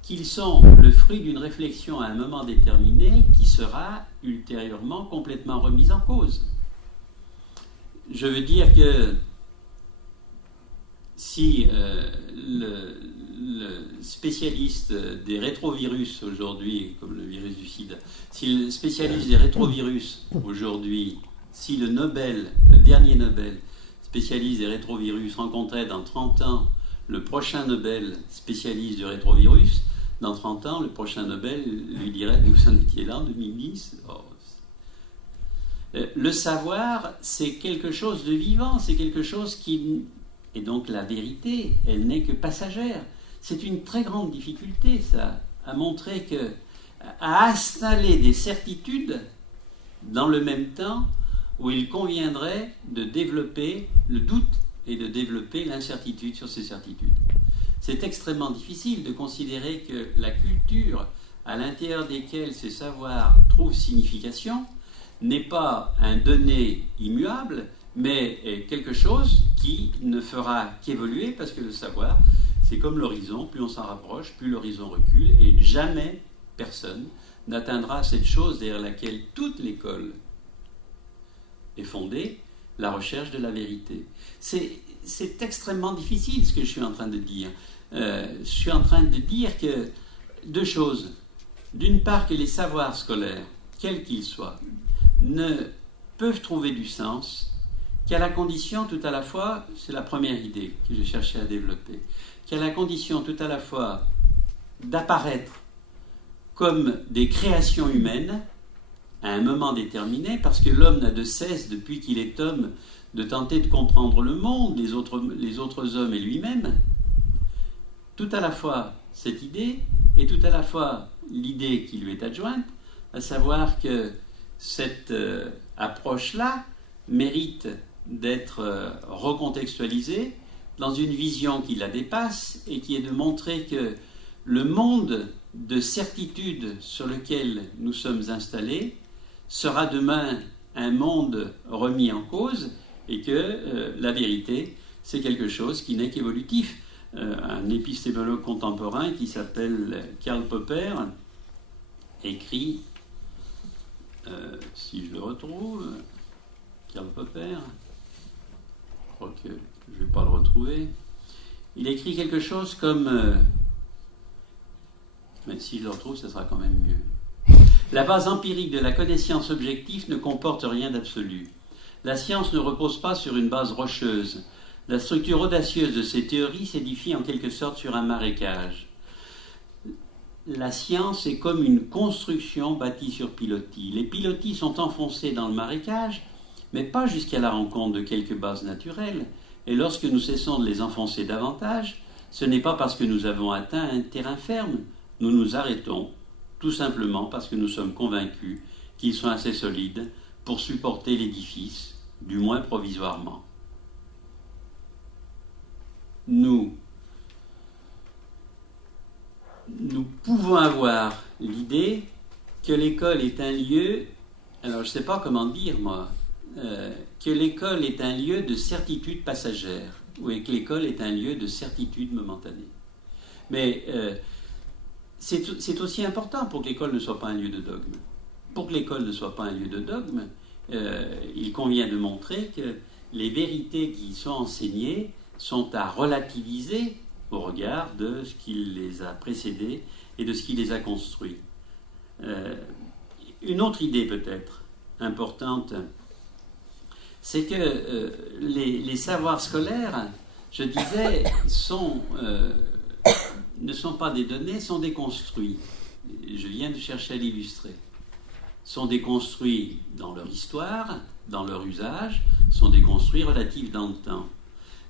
qu'ils sont le fruit d'une réflexion à un moment déterminé qui sera ultérieurement complètement remise en cause. Je veux dire que si le spécialiste des rétrovirus aujourd'hui, comme le virus du sida, si le spécialiste des rétrovirus aujourd'hui, si le dernier Nobel spécialiste des rétrovirus rencontrait dans 30 ans le prochain Nobel spécialiste du rétrovirus, dans 30 ans, le prochain Nobel lui dirait « Vous en étiez là en 2010 ?» Le savoir, c'est quelque chose de vivant, c'est quelque chose qui... Et donc la vérité, elle n'est que passagère. C'est une très grande difficulté, ça, à montrer que... à installer des certitudes dans le même temps où il conviendrait de développer le doute et de développer l'incertitude sur ces certitudes. C'est extrêmement difficile de considérer que la culture à l'intérieur desquelles ces savoirs trouvent signification n'est pas un donné immuable, mais quelque chose qui ne fera qu'évoluer, parce que le savoir, c'est comme l'horizon, plus on s'en rapproche, plus l'horizon recule, et jamais personne n'atteindra cette chose derrière laquelle toute l'école est fondée, la recherche de la vérité. C'est extrêmement difficile ce que je suis en train de dire. Je suis en train de dire que deux choses. D'une part, que les savoirs scolaires, quels qu'ils soient, ne peuvent trouver du sens qu'à la condition tout à la fois, c'est la première idée que j'ai cherché à développer, qu'à la condition tout à la fois d'apparaître comme des créations humaines à un moment déterminé, parce que l'homme n'a de cesse, depuis qu'il est homme, de tenter de comprendre le monde, les autres hommes et lui-même. Tout à la fois cette idée et tout à la fois l'idée qui lui est adjointe, à savoir que cette approche-là mérite d'être recontextualisée dans une vision qui la dépasse et qui est de montrer que le monde de certitude sur lequel nous sommes installés, sera demain un monde remis en cause et que la vérité, c'est quelque chose qui n'est qu'évolutif. Un épistémologue contemporain qui s'appelle Karl Popper écrit, si je le retrouve, Karl Popper, je crois que je ne vais pas le retrouver, il écrit quelque chose comme, mais si je le retrouve, ce sera quand même mieux. La base empirique de la connaissance objective ne comporte rien d'absolu. La science ne repose pas sur une base rocheuse. La structure audacieuse de ces théories s'édifie en quelque sorte sur un marécage. La science est comme une construction bâtie sur pilotis. Les pilotis sont enfoncés dans le marécage, mais pas jusqu'à la rencontre de quelques bases naturelles. Et lorsque nous cessons de les enfoncer davantage, ce n'est pas parce que nous avons atteint un terrain ferme. Nous nous arrêtons, tout simplement parce que nous sommes convaincus qu'ils sont assez solides pour supporter l'édifice, du moins provisoirement. Nous pouvons avoir l'idée que l'école est un lieu, alors je ne sais pas comment dire moi, que l'école est un lieu de certitude passagère, ou que l'école est un lieu de certitude momentanée. Mais c'est aussi important pour que l'école ne soit pas un lieu de dogme. Pour que l'école ne soit pas un lieu de dogme, il convient de montrer que les vérités qui y sont enseignées sont à relativiser au regard de ce qui les a précédés et de ce qui les a construits. Une autre idée peut-être importante, c'est que les savoirs scolaires, je disais, ne sont pas des données, sont des construits. Je viens de chercher à l'illustrer. Sont des construits dans leur histoire, dans leur usage, sont des construits relatifs dans le temps.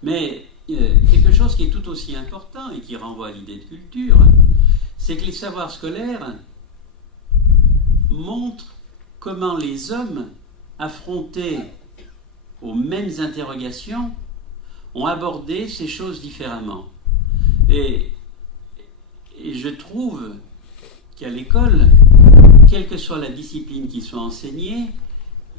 Mais quelque chose qui est tout aussi important et qui renvoie à l'idée de culture, c'est que les savoirs scolaires montrent comment les hommes, affrontés aux mêmes interrogations, ont abordé ces choses différemment. Et je trouve qu'à l'école, quelle que soit la discipline qui soit enseignée,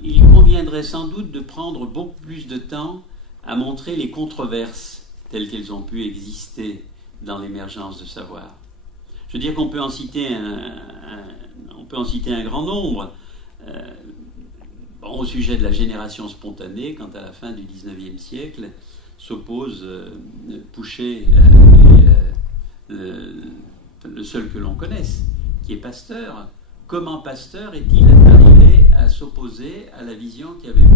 il conviendrait sans doute de prendre beaucoup plus de temps à montrer les controverses telles qu'elles ont pu exister dans l'émergence de savoir. Je veux dire qu'on peut en citer un grand nombre. Au sujet de la génération spontanée, quand à la fin du XIXe siècle s'oppose Pouchet, le seul que l'on connaisse, qui est Pasteur. Comment Pasteur est-il arrivé à s'opposer à la vision qu'avait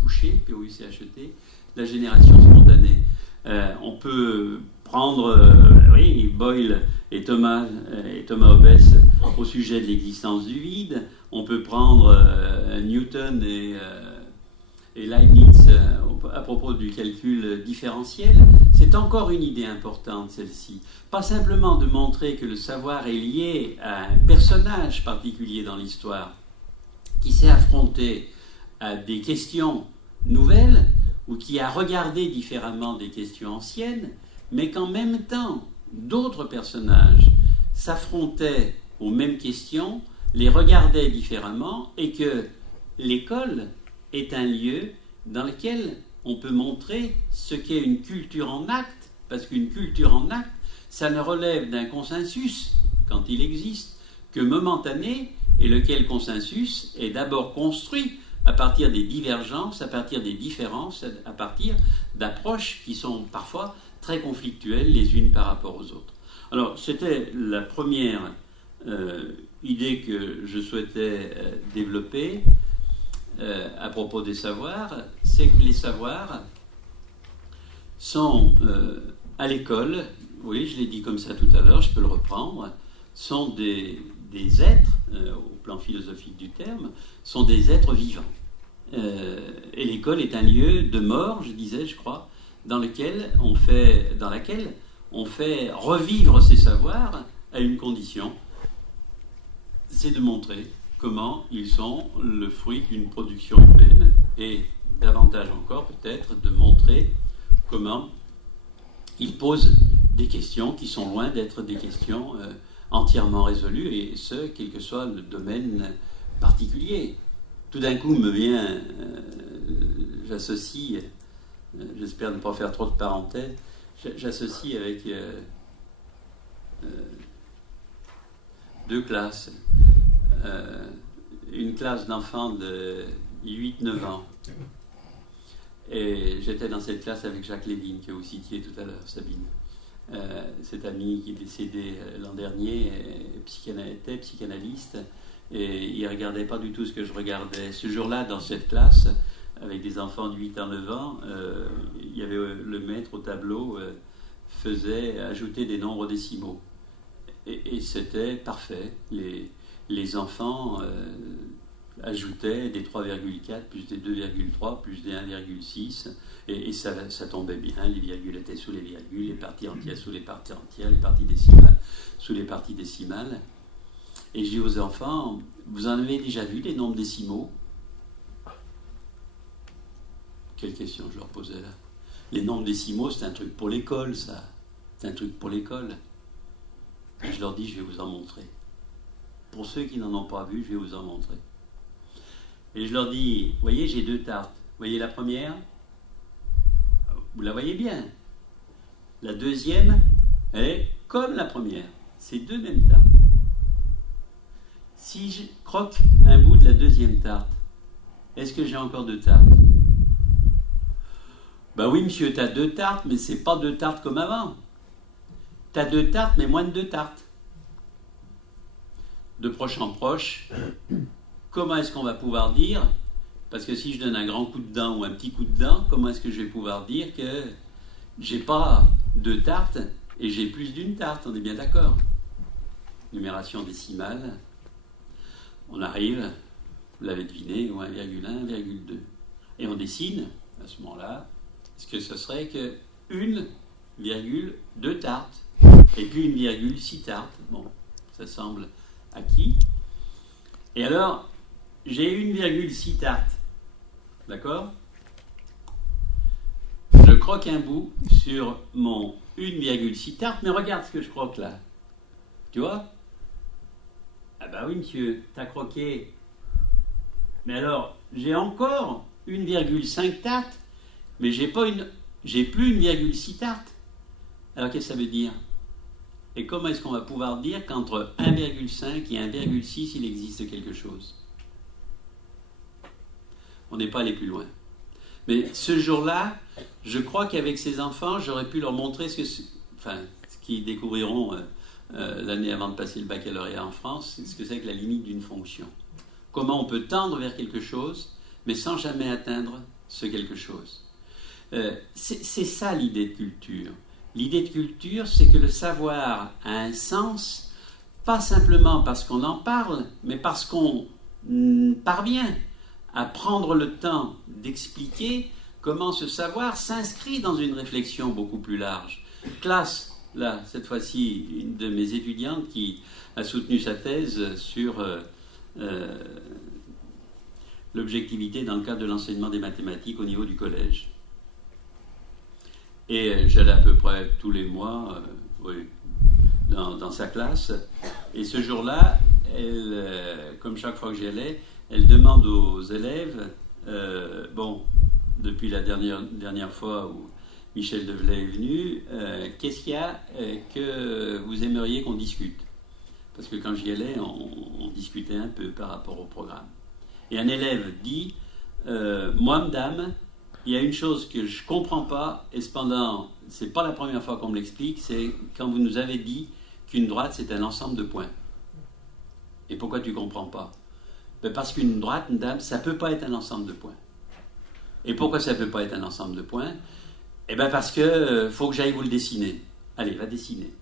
Pouchet, P-O-U-C-H-E-T, la génération spontanée? On peut prendre Boyle et Thomas Hobbes au sujet de l'existence du vide. On peut prendre Newton et Leibniz à propos du calcul différentiel. C'est encore une idée importante, celle-ci. Pas simplement de montrer que le savoir est lié à un personnage particulier dans l'histoire qui s'est affronté à des questions nouvelles ou qui a regardé différemment des questions anciennes, mais qu'en même temps, d'autres personnages s'affrontaient aux mêmes questions, les regardaient différemment, et que l'école est un lieu dans lequel on peut montrer ce qu'est une culture en acte, parce qu'une culture en acte, ça ne relève d'un consensus, quand il existe, que momentané, et lequel consensus est d'abord construit à partir des divergences, à partir des différences, à partir d'approches qui sont parfois très conflictuelles les unes par rapport aux autres. Alors, c'était la première idée que je souhaitais développer à propos des savoirs, c'est que les savoirs sont à l'école, oui, je l'ai dit comme ça tout à l'heure, je peux le reprendre, sont des êtres, au plan philosophique du terme, sont des êtres vivants. Et l'école est un lieu de mort, je disais, je crois, dans laquelle on fait revivre ces savoirs à une condition, c'est de montrer comment ils sont le fruit d'une production humaine, et davantage encore peut-être de montrer comment ils posent des questions qui sont loin d'être des questions entièrement résolues, et ce, quel que soit le domaine particulier. tout d'un coup me vient, j'associe, j'espère ne pas faire trop de parenthèses, j'associe avec deux classes. Une classe d'enfants de 8-9 ans. Et j'étais dans cette classe avec Jacques Lévin, que vous citiez tout à l'heure, Sabine. Cet ami qui est décédé l'an dernier était psychanalyste, et il ne regardait pas du tout ce que je regardais. Ce jour-là, dans cette classe, avec des enfants de 8 à 9 ans, il y avait le maître au tableau faisait ajouter des nombres décimaux. Et c'était parfait. Les enfants ajoutaient des 3,4 plus des 2,3 plus des 1,6 et ça tombait bien. Les virgules étaient sous les virgules, les parties entières sous les parties entières, les parties décimales sous les parties décimales. Et je dis aux enfants, vous en avez déjà vu des nombres décimaux? Quelle question je leur posais là? Les nombres décimaux, c'est un truc pour l'école, ça. C'est un truc pour l'école. Et je leur dis, je vais vous en montrer. Pour ceux qui n'en ont pas vu, je vais vous en montrer. Et je leur dis, voyez, j'ai deux tartes. Vous voyez la première? Vous la voyez bien. La deuxième, elle est comme la première. C'est deux mêmes tartes. Si je croque un bout de la deuxième tarte, est-ce que j'ai encore deux tartes? Ben oui, monsieur, tu as deux tartes, mais c'est pas deux tartes comme avant. Tu as deux tartes, mais moins de deux tartes. De proche en proche, comment est-ce qu'on va pouvoir dire, parce que si je donne un grand coup de dent ou un petit coup de dent, comment est-ce que je vais pouvoir dire que j'ai pas deux tartes et j'ai plus d'une tarte? On est bien d'accord. Numération décimale, on arrive, vous l'avez deviné, au 1,1, 1,2. Et on dessine, à ce moment-là, ce que ce serait que 1,2 tartes, et puis 1,6 tartes. Bon, ça semble acquis. Et alors, j'ai 1,6 tartes. D'accord? Je croque un bout sur mon 1,6 tartes, mais regarde ce que je croque là. Tu vois? Ah bah oui, monsieur, t'as croqué. Mais alors, j'ai encore 1,5 tartes, mais j'ai plus 1,6 tartes. Alors qu'est-ce que ça veut dire? Et comment est-ce qu'on va pouvoir dire qu'entre 1,5 et 1,6, il existe quelque chose? On n'est pas allé plus loin. Mais ce jour-là, je crois qu'avec ces enfants, j'aurais pu leur montrer ce qu'ils découvriront l'année avant de passer le baccalauréat en France, ce que c'est que la limite d'une fonction. Comment on peut tendre vers quelque chose, mais sans jamais atteindre ce quelque chose. C'est ça l'idée de culture. L'idée de culture, c'est que le savoir a un sens, pas simplement parce qu'on en parle, mais parce qu'on parvient à prendre le temps d'expliquer comment ce savoir s'inscrit dans une réflexion beaucoup plus large. Classe, là, cette fois-ci, une de mes étudiantes qui a soutenu sa thèse sur l'objectivité dans le cadre de l'enseignement des mathématiques au niveau du collège. Et j'allais à peu près tous les mois dans sa classe. Et ce jour-là, elle, comme chaque fois que j'y allais, elle demande aux élèves, depuis la dernière fois où Michel Develay est venu, qu'est-ce qu'il y a que vous aimeriez qu'on discute? Parce que quand j'y allais, on discutait un peu par rapport au programme. Et un élève dit, moi, madame, il y a une chose que je ne comprends pas, et cependant, ce n'est pas la première fois qu'on me l'explique, c'est quand vous nous avez dit qu'une droite, c'est un ensemble de points. Et pourquoi tu ne comprends pas? Parce qu'une droite, madame, ça ne peut pas être un ensemble de points. Et pourquoi ça ne peut pas être un ensemble de points? Eh bien parce que faut que j'aille vous le dessiner. Allez, va dessiner.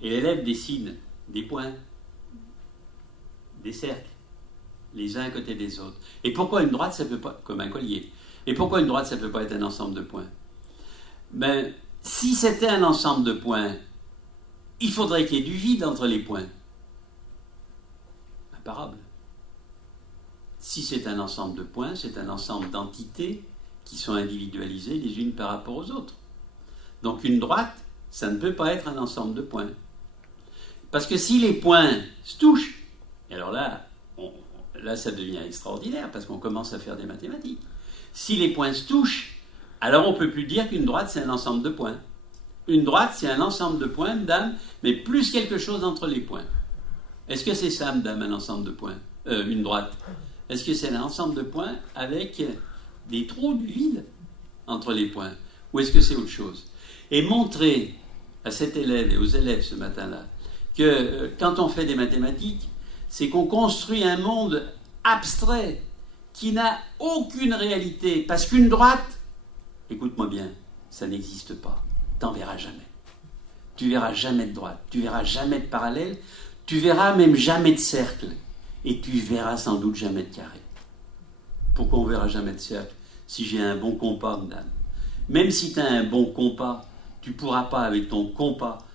Et l'élève dessine des points, des cercles, les uns à côté des autres. Et pourquoi une droite, ça ne peut pas, comme un collier. Et pourquoi une droite, ça ne peut pas être un ensemble de points? Ben, si c'était un ensemble de points, il faudrait qu'il y ait du vide entre les points. Imparable. Si c'est un ensemble de points, c'est un ensemble d'entités qui sont individualisées les unes par rapport aux autres. Donc une droite, ça ne peut pas être un ensemble de points. Parce que si les points se touchent, et alors là, là ça devient extraordinaire parce qu'on commence à faire des mathématiques. Si les points se touchent, alors on ne peut plus dire qu'une droite c'est un ensemble de points. Une droite c'est un ensemble de points, madame, mais plus quelque chose entre les points. Est-ce que c'est ça, madame, un ensemble de points, une droite? Est-ce que c'est un ensemble de points avec des trous du vide entre les points? Ou est-ce que c'est autre chose? Et montrer à cet élève et aux élèves ce matin-là que quand on fait des mathématiques, c'est qu'on construit un monde abstrait qui n'a aucune réalité. Parce qu'une droite, écoute-moi bien, ça n'existe pas. T'en verras jamais. Tu verras jamais de droite, tu verras jamais de parallèle, tu verras même jamais de cercle. Et tu verras sans doute jamais de carré. Pourquoi on verra jamais de cercle? Si j'ai un bon compas, madame. Même si tu as un bon compas, tu ne pourras pas, avec ton compas,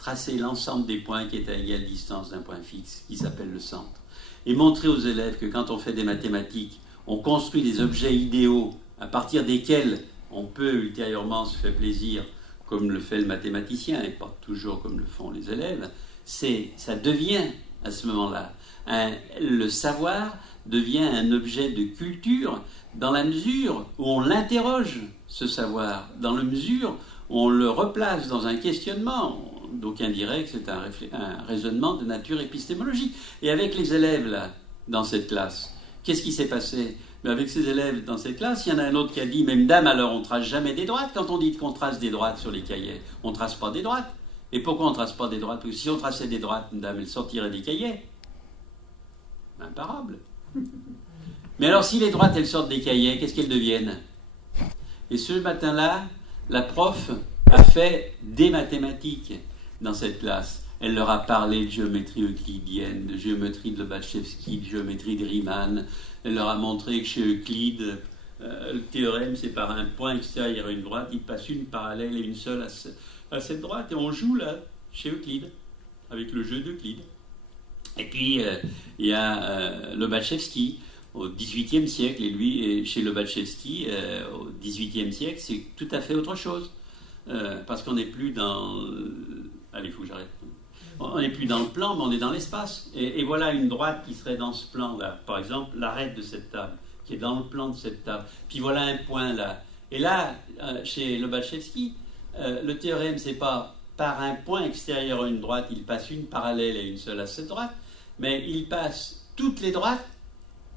tracer l'ensemble des points qui est à égale distance d'un point fixe, qui s'appelle le centre. Et montrer aux élèves que quand on fait des mathématiques, on construit des objets idéaux à partir desquels on peut ultérieurement se faire plaisir, comme le fait le mathématicien, et pas toujours comme le font les élèves, ça devient, à ce moment-là, le savoir devient un objet de culture dans la mesure où on l'interroge, ce savoir, dans la mesure où on le replace dans un questionnement. D'aucuns diraient que c'est un raisonnement de nature épistémologique. Et avec les élèves, là, dans cette classe, qu'est-ce qui s'est passé? Mais avec ces élèves dans cette classe, il y en a un autre qui a dit « Mais madame, alors on ne trace jamais des droites quand on dit qu'on trace des droites sur les cahiers. On ne trace pas des droites. Et pourquoi on ne trace pas des droites? Parce que si on traçait des droites, madame, elles sortiraient des cahiers. Imparable. Mais alors, si les droites, elles sortent des cahiers, qu'est-ce qu'elles deviennent? Et ce matin-là, la prof a fait des mathématiques dans cette classe. Elle leur a parlé de géométrie euclidienne, de géométrie de Lobachevsky, de géométrie de Riemann. Elle leur a montré que chez Euclide, le théorème, c'est par un point extérieur à une droite, il passe une parallèle et une seule à cette droite. Et on joue là, chez Euclide, avec le jeu d'Euclide. Et puis, il y a Lobachevsky au XVIIIe siècle, et lui, chez Lobachevsky, au XVIIIe siècle, c'est tout à fait autre chose. Parce qu'on n'est plus dans... Allez, il faut que j'arrête. On n'est plus dans le plan, mais on est dans l'espace. Et voilà une droite qui serait dans ce plan-là. Par exemple, l'arête de cette table, qui est dans le plan de cette table. Puis voilà un point là. Et là, chez Lobachevsky, le théorème, c'est pas par un point extérieur à une droite, il passe une parallèle et une seule à cette droite, mais il passe toutes les droites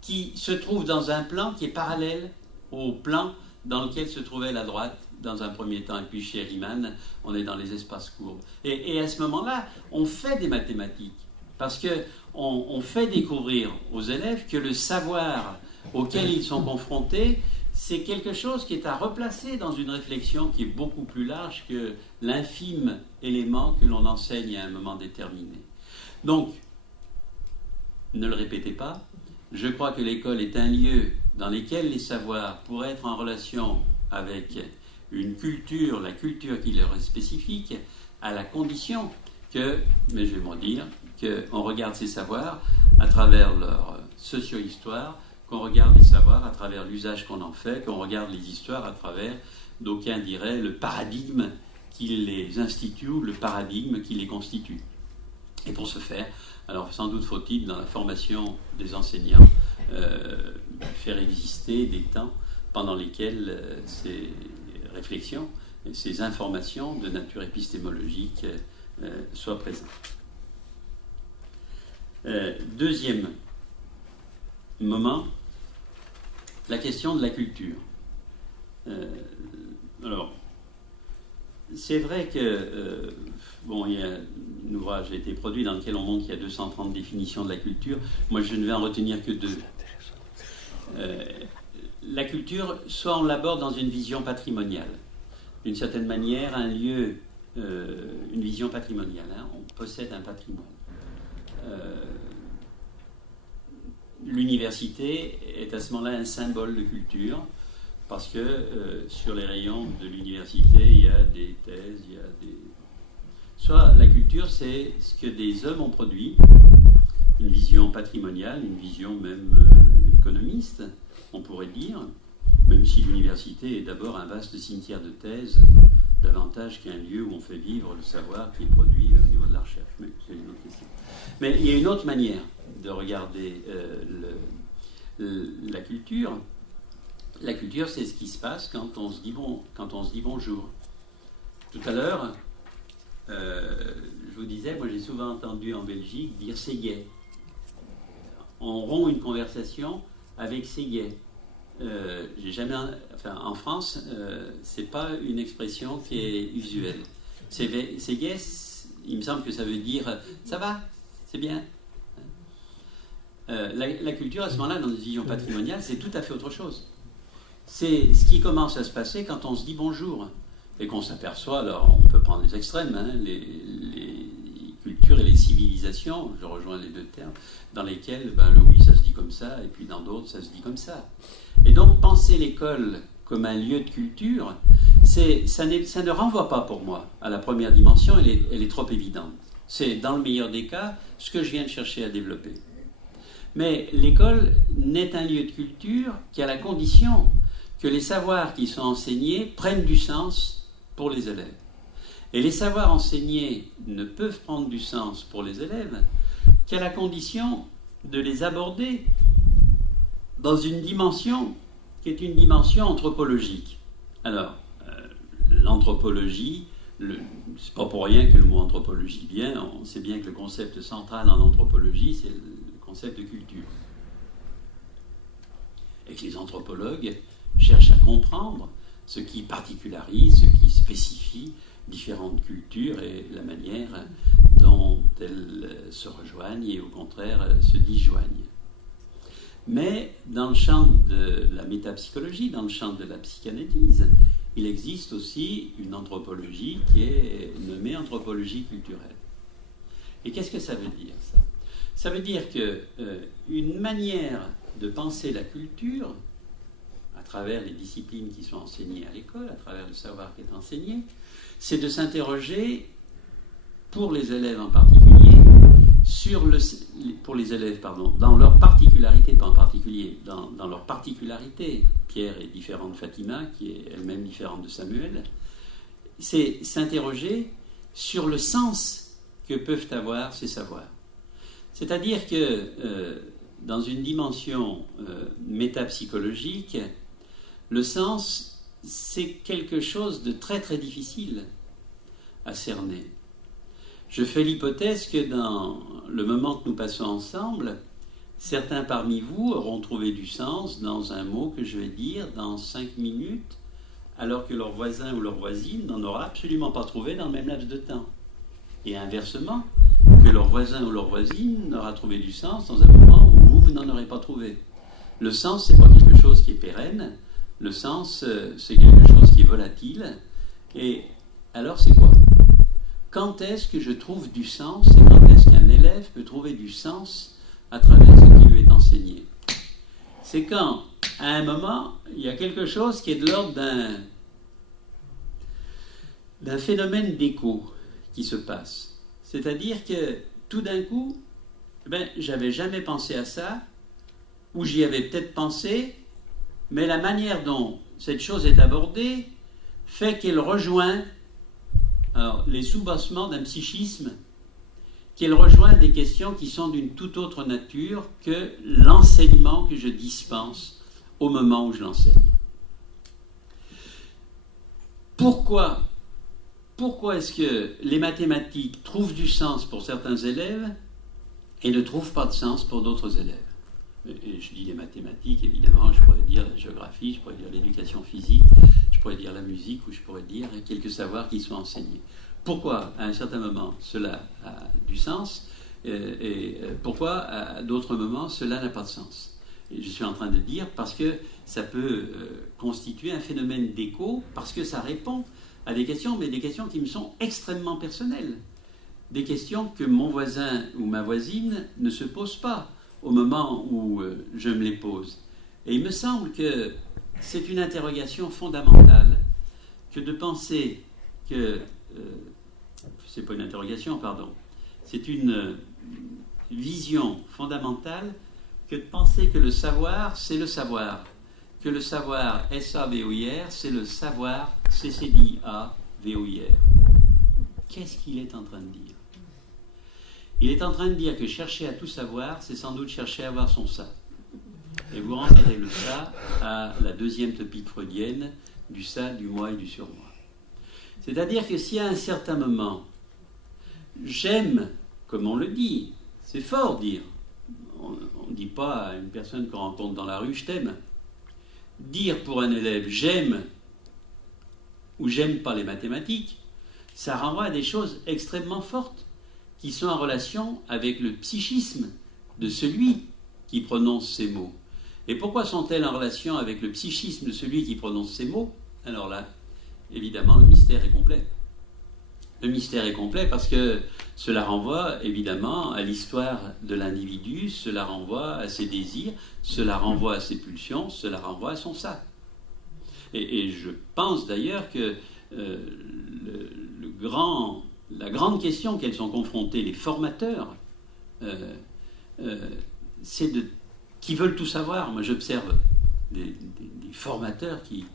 qui se trouvent dans un plan qui est parallèle au plan dans lequel se trouvait la droite dans un premier temps. Et puis chez Riemann, on est dans les espaces courbes. Et à ce moment-là, on fait des mathématiques, parce qu'on fait découvrir aux élèves que le savoir auquel ils sont confrontés, c'est quelque chose qui est à replacer dans une réflexion qui est beaucoup plus large que l'infime élément que l'on enseigne à un moment déterminé. Donc, ne le répétez pas, je crois que l'école est un lieu dans lequel les savoirs pourraient être en relation avec une culture, la culture qui leur est spécifique, à la condition que, mais je vais m'en dire, qu'on regarde ces savoirs à travers leur socio-histoire, qu'on regarde les savoirs à travers l'usage qu'on en fait, qu'on regarde les histoires à travers, d'aucuns diraient, le paradigme qui les institue, le paradigme qui les constitue. Et pour ce faire, alors sans doute faut-il, dans la formation des enseignants, faire exister des temps pendant lesquels ces réflexions, ces informations de nature épistémologique soient présentes. Deuxième moment, la question de la culture. Alors, c'est vrai que, il y a un ouvrage qui a été produit dans lequel on montre qu'il y a 230 définitions de la culture. Moi, je ne vais en retenir que deux. La culture, soit on l'aborde dans une vision patrimoniale. D'une certaine manière, un lieu, une vision patrimoniale. Hein, on possède un patrimoine. L'université est à ce moment-là un symbole de culture, parce que sur les rayons de l'université, il y a des thèses, il y a des... Soit la culture, c'est ce que des hommes ont produit, une vision patrimoniale, une vision même économiste, on pourrait dire, même si l'université est d'abord un vaste cimetière de thèses, davantage qu'un lieu où on fait vivre le savoir qui est produit au niveau de la recherche. Mais c'est une autre question. Mais il y a une autre manière de regarder la culture. La culture, c'est ce qui se passe quand on se dit bonjour. Tout à l'heure, je vous disais, moi j'ai souvent entendu en Belgique dire c'est gay. On rompt une conversation avec c'est gay. J'ai jamais, en France, c'est pas une expression qui est usuelle. C'est gay, il me semble que ça veut dire ça va, c'est bien. La culture, à ce moment-là, dans une vision patrimoniale, c'est tout à fait autre chose. C'est ce qui commence à se passer quand on se dit bonjour et qu'on s'aperçoit, alors on peut prendre les extrêmes, hein, les cultures et les civilisations, je rejoins les deux termes, dans lesquels le oui ça se dit comme ça et puis dans d'autres ça se dit comme ça. Et donc penser l'école comme un lieu de culture, ça ne renvoie pas pour moi à la première dimension, elle est trop évidente. C'est dans le meilleur des cas ce que je viens de chercher à développer. Mais l'école n'est un lieu de culture qu'à la condition que les savoirs qui sont enseignés prennent du sens pour les élèves. Et les savoirs enseignés ne peuvent prendre du sens pour les élèves qu'à la condition de les aborder dans une dimension qui est une dimension anthropologique. Alors, l'anthropologie, c'est pas pour rien que le mot anthropologie vient, on sait bien que le concept central en anthropologie, c'est le concept de culture. Et que les anthropologues cherchent à comprendre ce qui particularise, ce qui spécifie différentes cultures et la manière dont elles se rejoignent et au contraire se disjoignent. Mais dans le champ de la métapsychologie, dans le champ de la psychanalyse, il existe aussi une anthropologie qui est nommée anthropologie culturelle. Et qu'est-ce que ça veut dire, ça ? Ça veut dire qu'une manière de penser la culture, à travers les disciplines qui sont enseignées à l'école, à travers le savoir qui est enseigné, c'est de s'interroger, pour les élèves en particulier, dans leur particularité, pas en particulier, dans leur particularité. Pierre est différent de Fatima, qui est elle-même différente de Samuel. C'est s'interroger sur le sens que peuvent avoir ces savoirs. C'est-à-dire que dans une dimension métapsychologique, le sens, c'est quelque chose de très très difficile à cerner. Je fais l'hypothèse que dans le moment que nous passons ensemble, certains parmi vous auront trouvé du sens dans un mot que je vais dire dans 5 minutes, alors que leur voisin ou leur voisine n'en aura absolument pas trouvé dans le même laps de temps. Et inversement, que leur voisin ou leur voisine n'aura trouvé du sens dans un moment où vous n'en aurez pas trouvé. Le sens, c'est pas quelque chose qui est pérenne. Le sens, c'est quelque chose qui est volatile. Et alors, c'est quoi ? Quand est-ce que je trouve du sens et quand est-ce qu'un élève peut trouver du sens à travers ce qui lui est enseigné ? C'est quand, à un moment, il y a quelque chose qui est de l'ordre d'un phénomène d'écho qui se passe. C'est-à-dire que, tout d'un coup, j'avais jamais pensé à ça, ou j'y avais peut-être pensé, mais la manière dont cette chose est abordée fait qu'elle rejoint les soubassements d'un psychisme, qu'elle rejoint des questions qui sont d'une toute autre nature que l'enseignement que je dispense au moment où je l'enseigne. Pourquoi est-ce que les mathématiques trouvent du sens pour certains élèves et ne trouvent pas de sens pour d'autres élèves ? Et je dis les mathématiques, évidemment, je pourrais dire la géographie, je pourrais dire l'éducation physique, je pourrais dire la musique, ou je pourrais dire quelques savoirs qui sont enseignés. Pourquoi, à un certain moment, cela a du sens, et pourquoi, à d'autres moments, cela n'a pas de sens ? Et je suis en train de dire parce que ça peut constituer un phénomène d'écho, parce que ça répond à des questions, mais des questions qui me sont extrêmement personnelles. Des questions que mon voisin ou ma voisine ne se posent pas au moment où je me les pose. Et il me semble que c'est une interrogation fondamentale que de penser que... c'est pas une interrogation, pardon. C'est une vision fondamentale que de penser que le savoir, c'est le savoir. Que le savoir, S-A-V-O-I-R, c'est le savoir, C-C-D-A-V-O-I-R. Qu'est-ce qu'il est en train de dire ? Il est en train de dire que chercher à tout savoir, c'est sans doute chercher à avoir son ça. Et vous renverrez le ça à la deuxième topique freudienne du ça, du moi et du surmoi. C'est-à-dire que si à un certain moment, j'aime, comme on le dit, c'est fort dire, on ne dit pas à une personne qu'on rencontre dans la rue, je t'aime. Dire pour un élève, j'aime ou j'aime pas les mathématiques, ça renvoie à des choses extrêmement fortes qui sont en relation avec le psychisme de celui qui prononce ces mots. Et pourquoi sont-elles en relation avec le psychisme de celui qui prononce ces mots? Alors là, évidemment, le mystère est complet. Le mystère est complet parce que cela renvoie évidemment à l'histoire de l'individu, cela renvoie à ses désirs, cela renvoie à ses pulsions, cela renvoie à son ça. Et je pense d'ailleurs que la grande question qu'elles sont confrontées, les formateurs, c'est qui veulent tout savoir. Moi, j'observe des formateurs qui,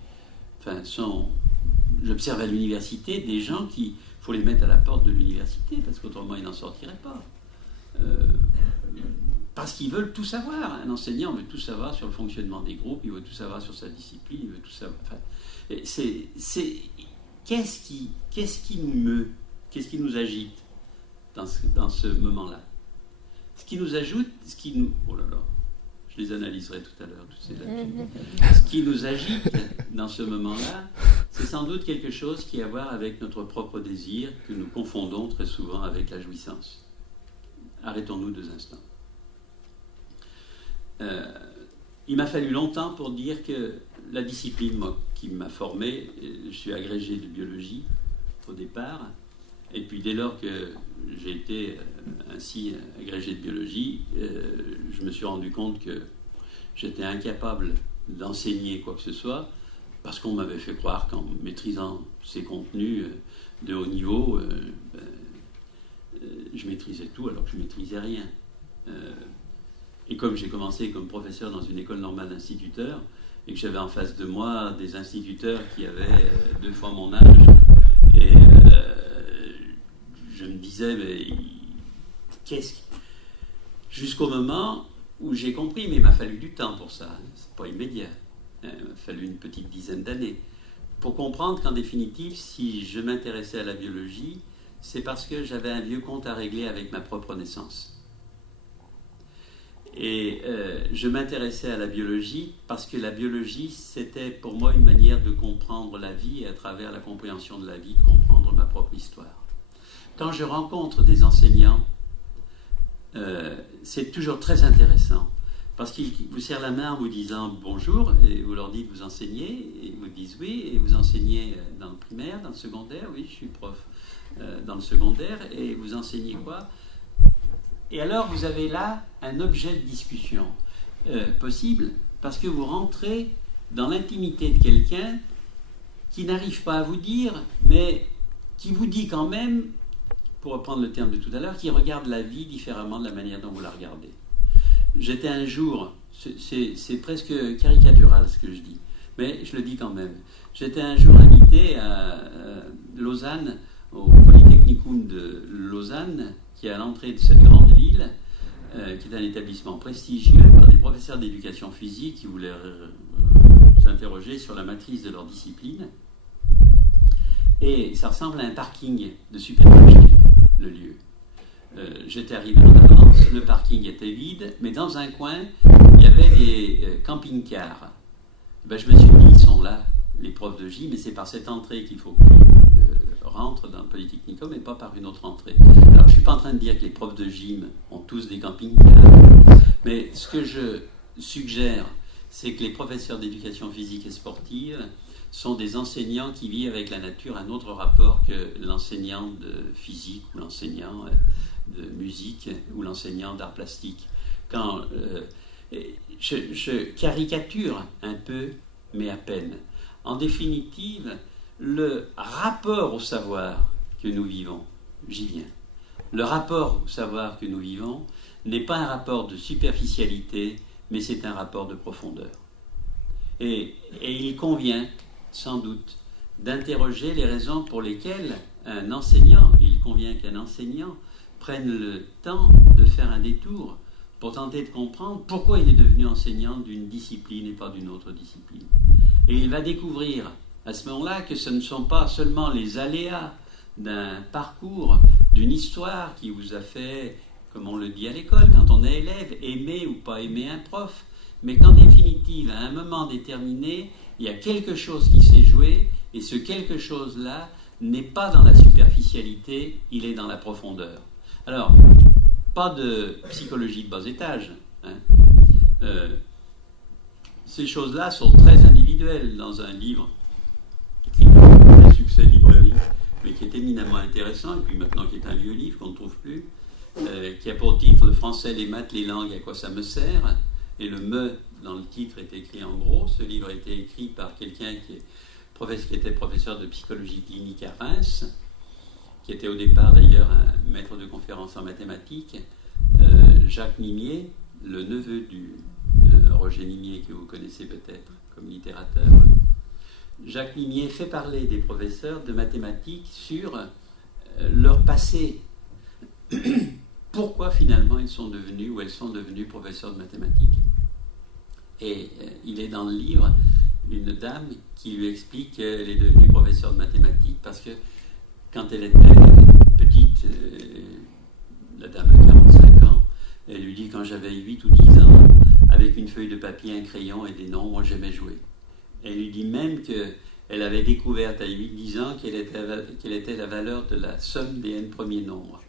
j'observe à l'université des gens qui, faut les mettre à la porte de l'université parce qu'autrement ils n'en sortiraient pas. Parce qu'ils veulent tout savoir. Un enseignant veut tout savoir sur le fonctionnement des groupes, il veut tout savoir sur sa discipline, il veut tout savoir. Qu'est-ce qui nous meut, qu'est-ce qui nous agite dans ce moment-là? Ce qui nous ajoute, oh là là, je les analyserai tout à l'heure, tous ces là-dessus. Ce qui nous agite dans ce moment-là, c'est sans doute quelque chose qui a à voir avec notre propre désir, que nous confondons très souvent avec la jouissance. Arrêtons-nous 2 instants. Il m'a fallu longtemps pour dire que la discipline, moi, qui m'a formé, je suis agrégé de biologie au départ, et puis dès lors que j'ai été ainsi agrégé de biologie, je me suis rendu compte que j'étais incapable d'enseigner quoi que ce soit, parce qu'on m'avait fait croire qu'en maîtrisant ces contenus de haut niveau, je maîtrisais tout alors que je ne maîtrisais rien. Et comme j'ai commencé comme professeur dans une école normale d'instituteurs, et que j'avais en face de moi des instituteurs qui avaient 2 fois mon âge, et je me disais, mais jusqu'au moment où j'ai compris, mais il m'a fallu du temps pour ça, hein, c'est pas immédiat, il m'a fallu une petite dizaine d'années, pour comprendre qu'en définitive, si je m'intéressais à la biologie, c'est parce que j'avais un vieux compte à régler avec ma propre naissance. Et je m'intéressais à la biologie parce que la biologie, c'était pour moi une manière de comprendre la vie et à travers la compréhension de la vie, de comprendre ma propre histoire. Quand je rencontre des enseignants, c'est toujours très intéressant parce qu'ils vous serrent la main en vous disant bonjour et vous leur dites vous enseignez et ils vous disent oui et vous enseignez dans le primaire, dans le secondaire, oui je suis prof dans le secondaire et vous enseignez quoi? Et alors vous avez là un objet de discussion possible parce que vous rentrez dans l'intimité de quelqu'un qui n'arrive pas à vous dire, mais qui vous dit quand même, pour reprendre le terme de tout à l'heure, qui regarde la vie différemment de la manière dont vous la regardez. J'étais un jour, c'est presque caricatural ce que je dis, mais je le dis quand même. J'étais un jour invité à Lausanne, au Polytechnicum de Lausanne, qui est à l'entrée de cette grande ville, qui est un établissement prestigieux, par des professeurs d'éducation physique qui voulaient s'interroger sur la matrice de leur discipline. Et ça ressemble à un parking de supermarché, le lieu. J'étais arrivé en avance, le parking était vide, mais dans un coin, il y avait des camping-cars. Je me suis dit, ils sont là, les profs de gym, mais c'est par cette entrée qu'il faut que rentre dans le Polytechnicum et pas par une autre entrée. Alors je ne suis pas en train de dire que les profs de gym ont tous des camping-cars, mais ce que je suggère, c'est que les professeurs d'éducation physique et sportive sont des enseignants qui vivent avec la nature un autre rapport que l'enseignant de physique ou l'enseignant de musique ou l'enseignant d'art plastique. Quand je caricature un peu, mais à peine. En définitive, le rapport au savoir que nous vivons, j'y viens, le rapport au savoir que nous vivons n'est pas un rapport de superficialité, mais c'est un rapport de profondeur. Et il convient, sans doute, d'interroger les raisons pour lesquelles un enseignant, il convient qu'un enseignant prenne le temps de faire un détour pour tenter de comprendre pourquoi il est devenu enseignant d'une discipline et pas d'une autre discipline. Et il va découvrir à ce moment-là que ce ne sont pas seulement les aléas d'un parcours, d'une histoire qui vous a fait, comme on le dit à l'école, quand on est élève, aimer ou pas aimer un prof, mais qu'en définitive, à un moment déterminé, il y a quelque chose qui s'est joué, et ce quelque chose-là n'est pas dans la superficialité, il est dans la profondeur. Alors, pas de psychologie de bas étage. Ces choses-là sont très individuelles dans un livre qui n'a pas de succès librairie, mais qui est éminemment intéressant, et puis maintenant qui est un vieux livre qu'on ne trouve plus, qui a pour titre « Le français, les maths, les langues, à quoi ça me sert ?» et le « me » dans le titre est écrit en gros. Ce livre a été écrit par quelqu'un qui était professeur de psychologie clinique à Reims, qui était au départ d'ailleurs un maître de conférence en mathématiques, Jacques Nimier, le neveu du Roger Nimier, que vous connaissez peut-être comme littérateur. Jacques Nimier fait parler des professeurs de mathématiques sur leur passé. Pourquoi finalement ils sont devenus ou elles sont devenues professeurs de mathématiques. Et il est dans le livre une dame qui lui explique qu'elle est devenue professeure de mathématiques parce que quand elle était petite, la dame a 45 ans, elle lui dit quand j'avais 8 ou 10 ans, avec une feuille de papier, un crayon et des nombres, j'aimais jouer. Elle lui dit même qu'elle avait découvert à 8-10 ans quelle était la valeur de la somme des n premiers nombres.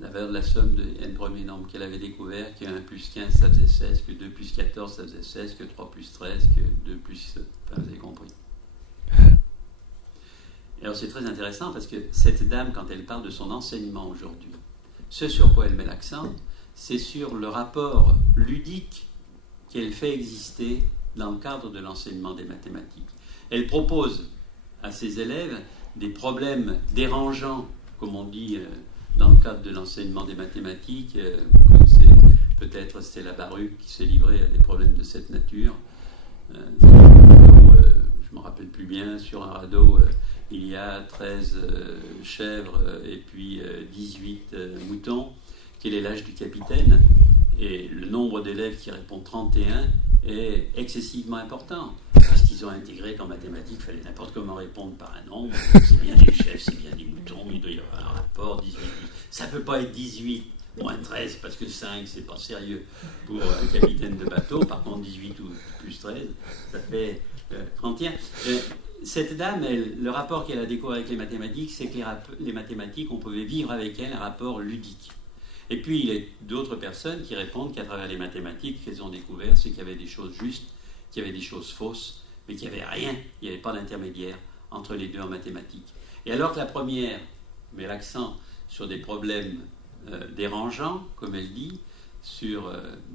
La valeur de la somme des n premiers nombres qu'elle avait découvert, que 1 plus 15 ça faisait 16, que 2 plus 14 ça faisait 16, que 3 plus 13, que 2 plus... Enfin, vous avez compris. Et alors c'est très intéressant parce que cette dame, quand elle parle de son enseignement aujourd'hui, ce sur quoi elle met l'accent, c'est sur le rapport ludique qu'elle fait exister dans le cadre de l'enseignement des mathématiques. Elle propose à ses élèves des problèmes dérangeants, comme on dit dans le cadre de l'enseignement des mathématiques, comme c'est peut-être Stella Baruch qui s'est livrée à des problèmes de cette nature. Je ne me rappelle plus bien, sur un radeau, il y a 13 chèvres et puis 18 moutons. Quel est l'âge du capitaine? Et le nombre d'élèves qui répond 31 est excessivement important. Parce qu'ils ont intégré qu'en mathématiques, il fallait n'importe comment répondre par un nombre. C'est bien des chèvres, c'est bien des moutons, il doit y avoir un rapport, 18. Ça ne peut pas être 18 moins 13, parce que 5, c'est pas sérieux pour un capitaine de bateau. Par contre, 18 ou plus 13, ça fait 31. Cette dame, le rapport qu'elle a découvert avec les mathématiques, c'est que les mathématiques, on pouvait vivre avec elles un rapport ludique. Et puis, il y a d'autres personnes qui répondent qu'à travers les mathématiques, qu'elles ont découvert, c'est qu'il y avait des choses justes, qu'il y avait des choses fausses, mais qu'il n'y avait rien, il n'y avait pas d'intermédiaire entre les deux en mathématiques. Et alors que la première met l'accent sur des problèmes dérangeants, comme elle dit, sur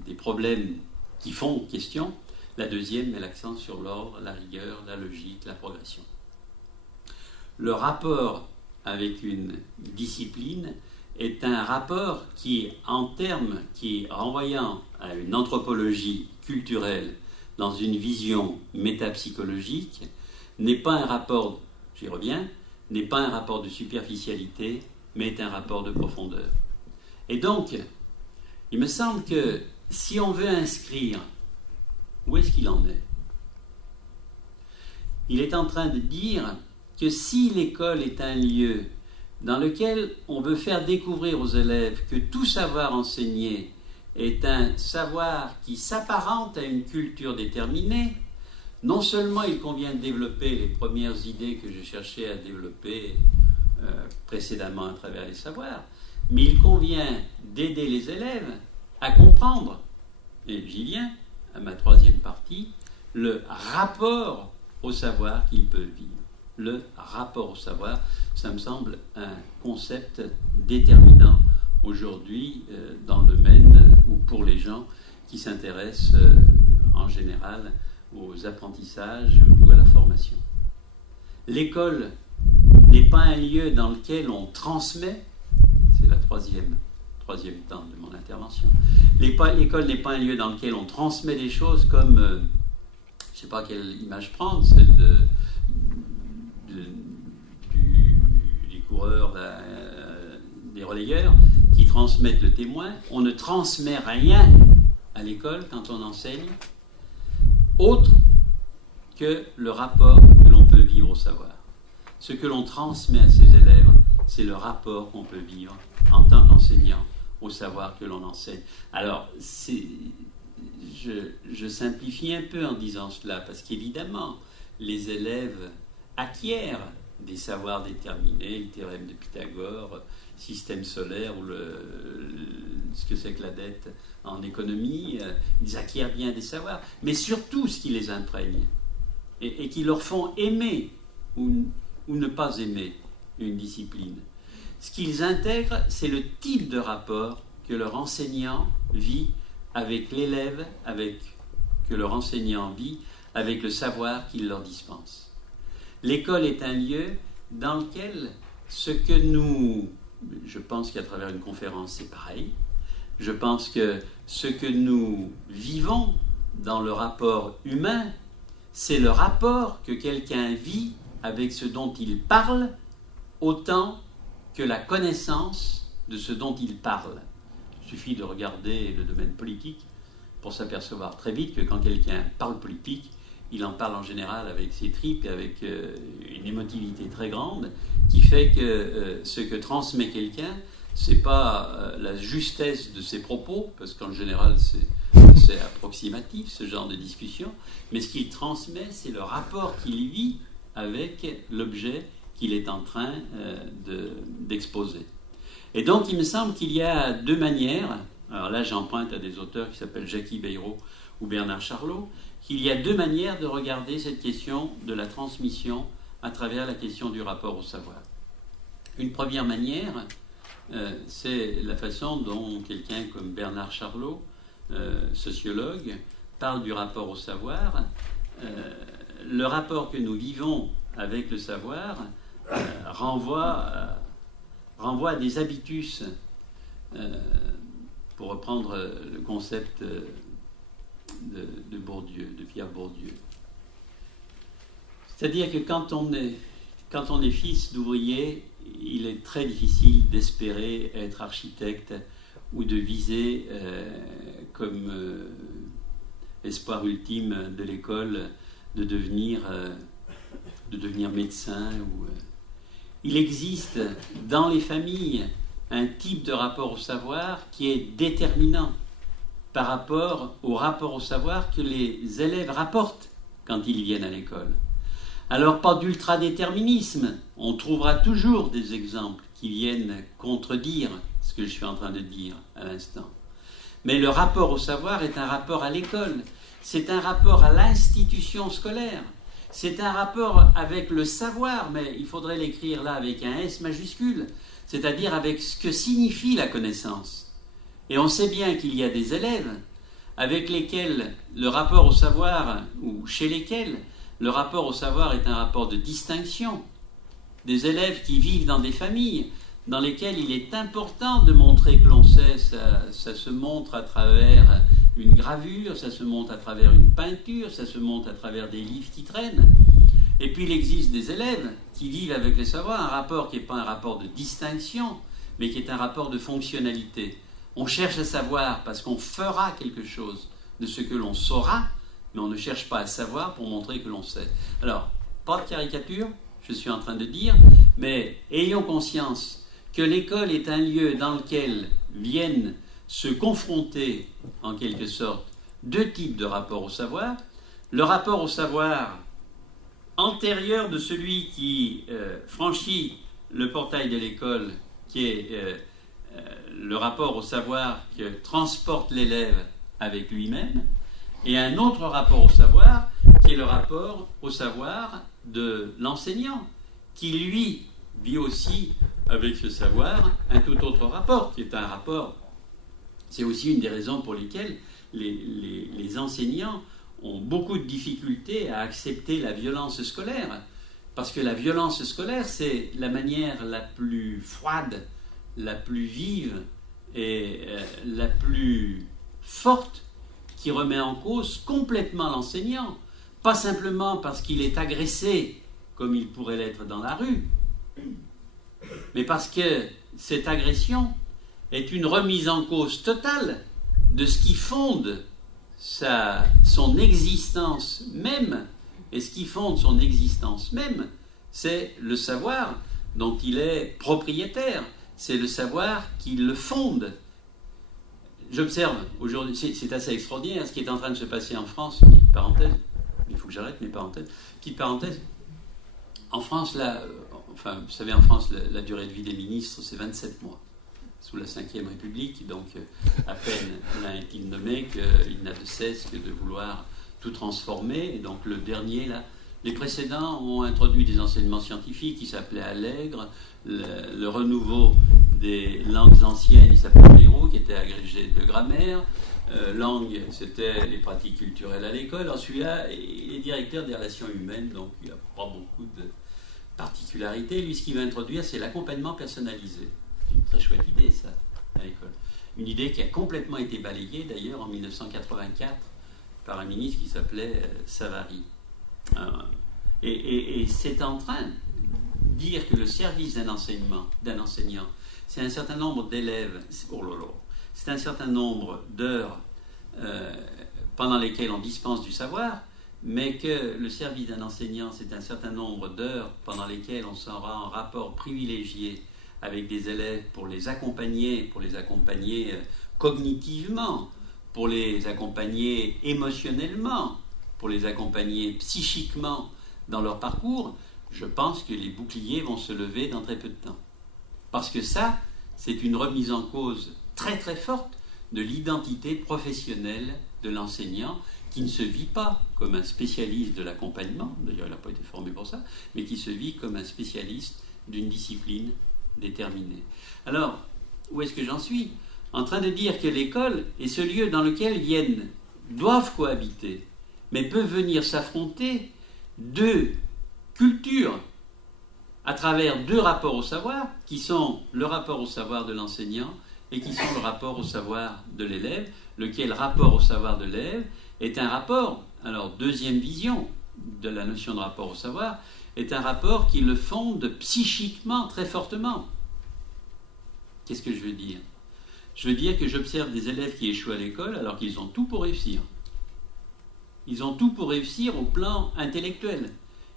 des problèmes qui font question, la deuxième met l'accent sur l'ordre, la rigueur, la logique, la progression. Le rapport avec une discipline est un rapport qui, renvoyant à une anthropologie culturelle dans une vision métapsychologique, n'est pas un rapport, j'y reviens, n'est pas un rapport de superficialité, mais est un rapport de profondeur. Et donc, il me semble que si on veut inscrire, où est-ce qu'il en est? Il est en train de dire que si l'école est un lieu dans lequel on veut faire découvrir aux élèves que tout savoir enseigné est un savoir qui s'apparente à une culture déterminée, non seulement il convient de développer les premières idées que je cherchais à développer précédemment à travers les savoirs, mais il convient d'aider les élèves à comprendre, et j'y viens à ma troisième partie, le rapport au savoir qu'ils peuvent vivre. Le rapport au savoir, ça me semble un concept déterminant aujourd'hui dans le domaine ou pour les gens qui s'intéressent en général aux apprentissages ou à la formation. L'école n'est pas un lieu dans lequel on transmet, c'est la troisième temps de mon intervention, l'école n'est pas un lieu dans lequel on transmet des choses comme, je ne sais pas quelle image prendre, celle des coureurs, des relayeurs, transmettre le témoin. On ne transmet rien à l'école quand on enseigne, autre que le rapport que l'on peut vivre au savoir. Ce que l'on transmet à ses élèves, c'est le rapport qu'on peut vivre en tant qu'enseignant au savoir que l'on enseigne. Alors, je simplifie un peu en disant cela, parce qu'évidemment, les élèves acquièrent des savoirs déterminés, le théorème de Pythagore, système solaire ou ce que c'est que la dette en économie, ils acquièrent bien des savoirs, mais surtout ce qui les imprègne et qui leur font aimer ou ne pas aimer une discipline. Ce qu'ils intègrent, c'est le type de rapport que leur enseignant vit avec l'élève, que leur enseignant vit avec le savoir qu'il leur dispense. L'école est un lieu dans lequel je pense qu'à travers une conférence c'est pareil, je pense que ce que nous vivons dans le rapport humain, c'est le rapport que quelqu'un vit avec ce dont il parle, autant que la connaissance de ce dont il parle. Il suffit de regarder le domaine politique pour s'apercevoir très vite que quand quelqu'un parle politique, il en parle en général avec ses tripes et avec une émotivité très grande qui fait que ce que transmet quelqu'un, c'est pas la justesse de ses propos, parce qu'en général c'est approximatif ce genre de discussion, mais ce qu'il transmet, c'est le rapport qu'il vit avec l'objet qu'il est en train d'exposer. Et donc il me semble qu'il y a deux manières, alors là j'emprunte à des auteurs qui s'appellent Jackie Bayrou ou Bernard Charlot, qu'il y a deux manières de regarder cette question de la transmission à travers la question du rapport au savoir. Une première manière, c'est la façon dont quelqu'un comme Bernard Charlot, sociologue, parle du rapport au savoir. Le rapport que nous vivons avec le savoir renvoie à des habitus, pour reprendre le concept de Bourdieu, de Pierre Bourdieu. C'est-à-dire que quand on est fils d'ouvrier, il est très difficile d'espérer être architecte ou de viser comme espoir ultime de l'école de devenir médecin. Il existe dans les familles un type de rapport au savoir qui est déterminant par rapport au rapport au savoir que les élèves rapportent quand ils viennent à l'école. Alors, pas d'ultradéterminisme, on trouvera toujours des exemples qui viennent contredire ce que je suis en train de dire à l'instant. Mais le rapport au savoir est un rapport à l'école, c'est un rapport à l'institution scolaire, c'est un rapport avec le savoir, mais il faudrait l'écrire là avec un S majuscule, c'est-à-dire avec ce que signifie la connaissance. Et on sait bien qu'il y a des élèves avec lesquels le rapport au savoir, ou chez lesquels le rapport au savoir est un rapport de distinction. Des élèves qui vivent dans des familles dans lesquelles il est important de montrer que l'on sait, ça se montre à travers une gravure, ça se montre à travers une peinture, ça se montre à travers des livres qui traînent. Et puis il existe des élèves qui vivent avec le savoir, un rapport qui n'est pas un rapport de distinction, mais qui est un rapport de fonctionnalité. On cherche à savoir parce qu'on fera quelque chose de ce que l'on saura, mais on ne cherche pas à savoir pour montrer que l'on sait. Alors, pas de caricature, je suis en train de dire, mais ayons conscience que l'école est un lieu dans lequel viennent se confronter, en quelque sorte, deux types de rapports au savoir. Le rapport au savoir antérieur de celui qui franchit le portail de l'école, qui est le rapport au savoir que transporte l'élève avec lui-même, et un autre rapport au savoir, qui est le rapport au savoir de l'enseignant, qui lui vit aussi avec ce savoir un tout autre rapport, qui est un rapport. C'est aussi une des raisons pour lesquelles les enseignants ont beaucoup de difficultés à accepter la violence scolaire, parce que la violence scolaire, c'est la manière la plus froide, la plus vive et la plus forte qui remet en cause complètement l'enseignant, pas simplement parce qu'il est agressé comme il pourrait l'être dans la rue, mais parce que cette agression est une remise en cause totale de ce qui fonde son existence même. Et ce qui fonde son existence même, c'est le savoir dont il est propriétaire. C'est le savoir qui le fonde. J'observe aujourd'hui, c'est assez extraordinaire ce qui est en train de se passer en France. Petite parenthèse, il faut que j'arrête mes parenthèses. Petite parenthèse. En France, là, enfin, vous savez, en France, la durée de vie des ministres, c'est 27 mois. Sous la Ve République, donc à peine l'un est-il nommé qu'il n'a de cesse que de vouloir tout transformer. Et donc le dernier, là, les précédents ont introduit des enseignements scientifiques qui s'appelaient Allègre, le renouveau des langues anciennes, il s'appelait Leroux, qui était agrégé de grammaire. Langue, c'était les pratiques culturelles à l'école. Alors celui-là, il est directeur des relations humaines, donc il n'y a pas beaucoup de particularités. Lui, ce qu'il va introduire, c'est l'accompagnement personnalisé. C'est une très chouette idée, ça, à l'école. Une idée qui a complètement été balayée, d'ailleurs, en 1984, par un ministre qui s'appelait Savary. Et c'est en train de dire que le service d'un enseignant, c'est un certain nombre d'élèves, c'est un certain nombre d'heures pendant lesquelles on dispense du savoir, mais que le service d'un enseignant, c'est un certain nombre d'heures pendant lesquelles on sera en rapport privilégié avec des élèves pour les accompagner cognitivement, pour les accompagner émotionnellement, pour les accompagner psychiquement dans leur parcours. Je pense que les boucliers vont se lever dans très peu de temps. Parce que ça, c'est une remise en cause très très forte de l'identité professionnelle de l'enseignant, qui ne se vit pas comme un spécialiste de l'accompagnement, d'ailleurs il n'a pas été formé pour ça, mais qui se vit comme un spécialiste d'une discipline déterminée. Alors, où est-ce que j'en suis? En train de dire que l'école est ce lieu dans lequel doivent cohabiter, mais peuvent venir s'affronter deux cultures à travers deux rapports au savoir, qui sont le rapport au savoir de l'enseignant et qui sont le rapport au savoir de l'élève, lequel rapport au savoir de l'élève est un rapport, alors deuxième vision de la notion de rapport au savoir, est un rapport qui le fonde psychiquement très fortement. Qu'est-ce que je veux dire? Je veux dire que j'observe des élèves qui échouent à l'école alors qu'ils ont tout pour réussir. Ils ont tout pour réussir au plan intellectuel.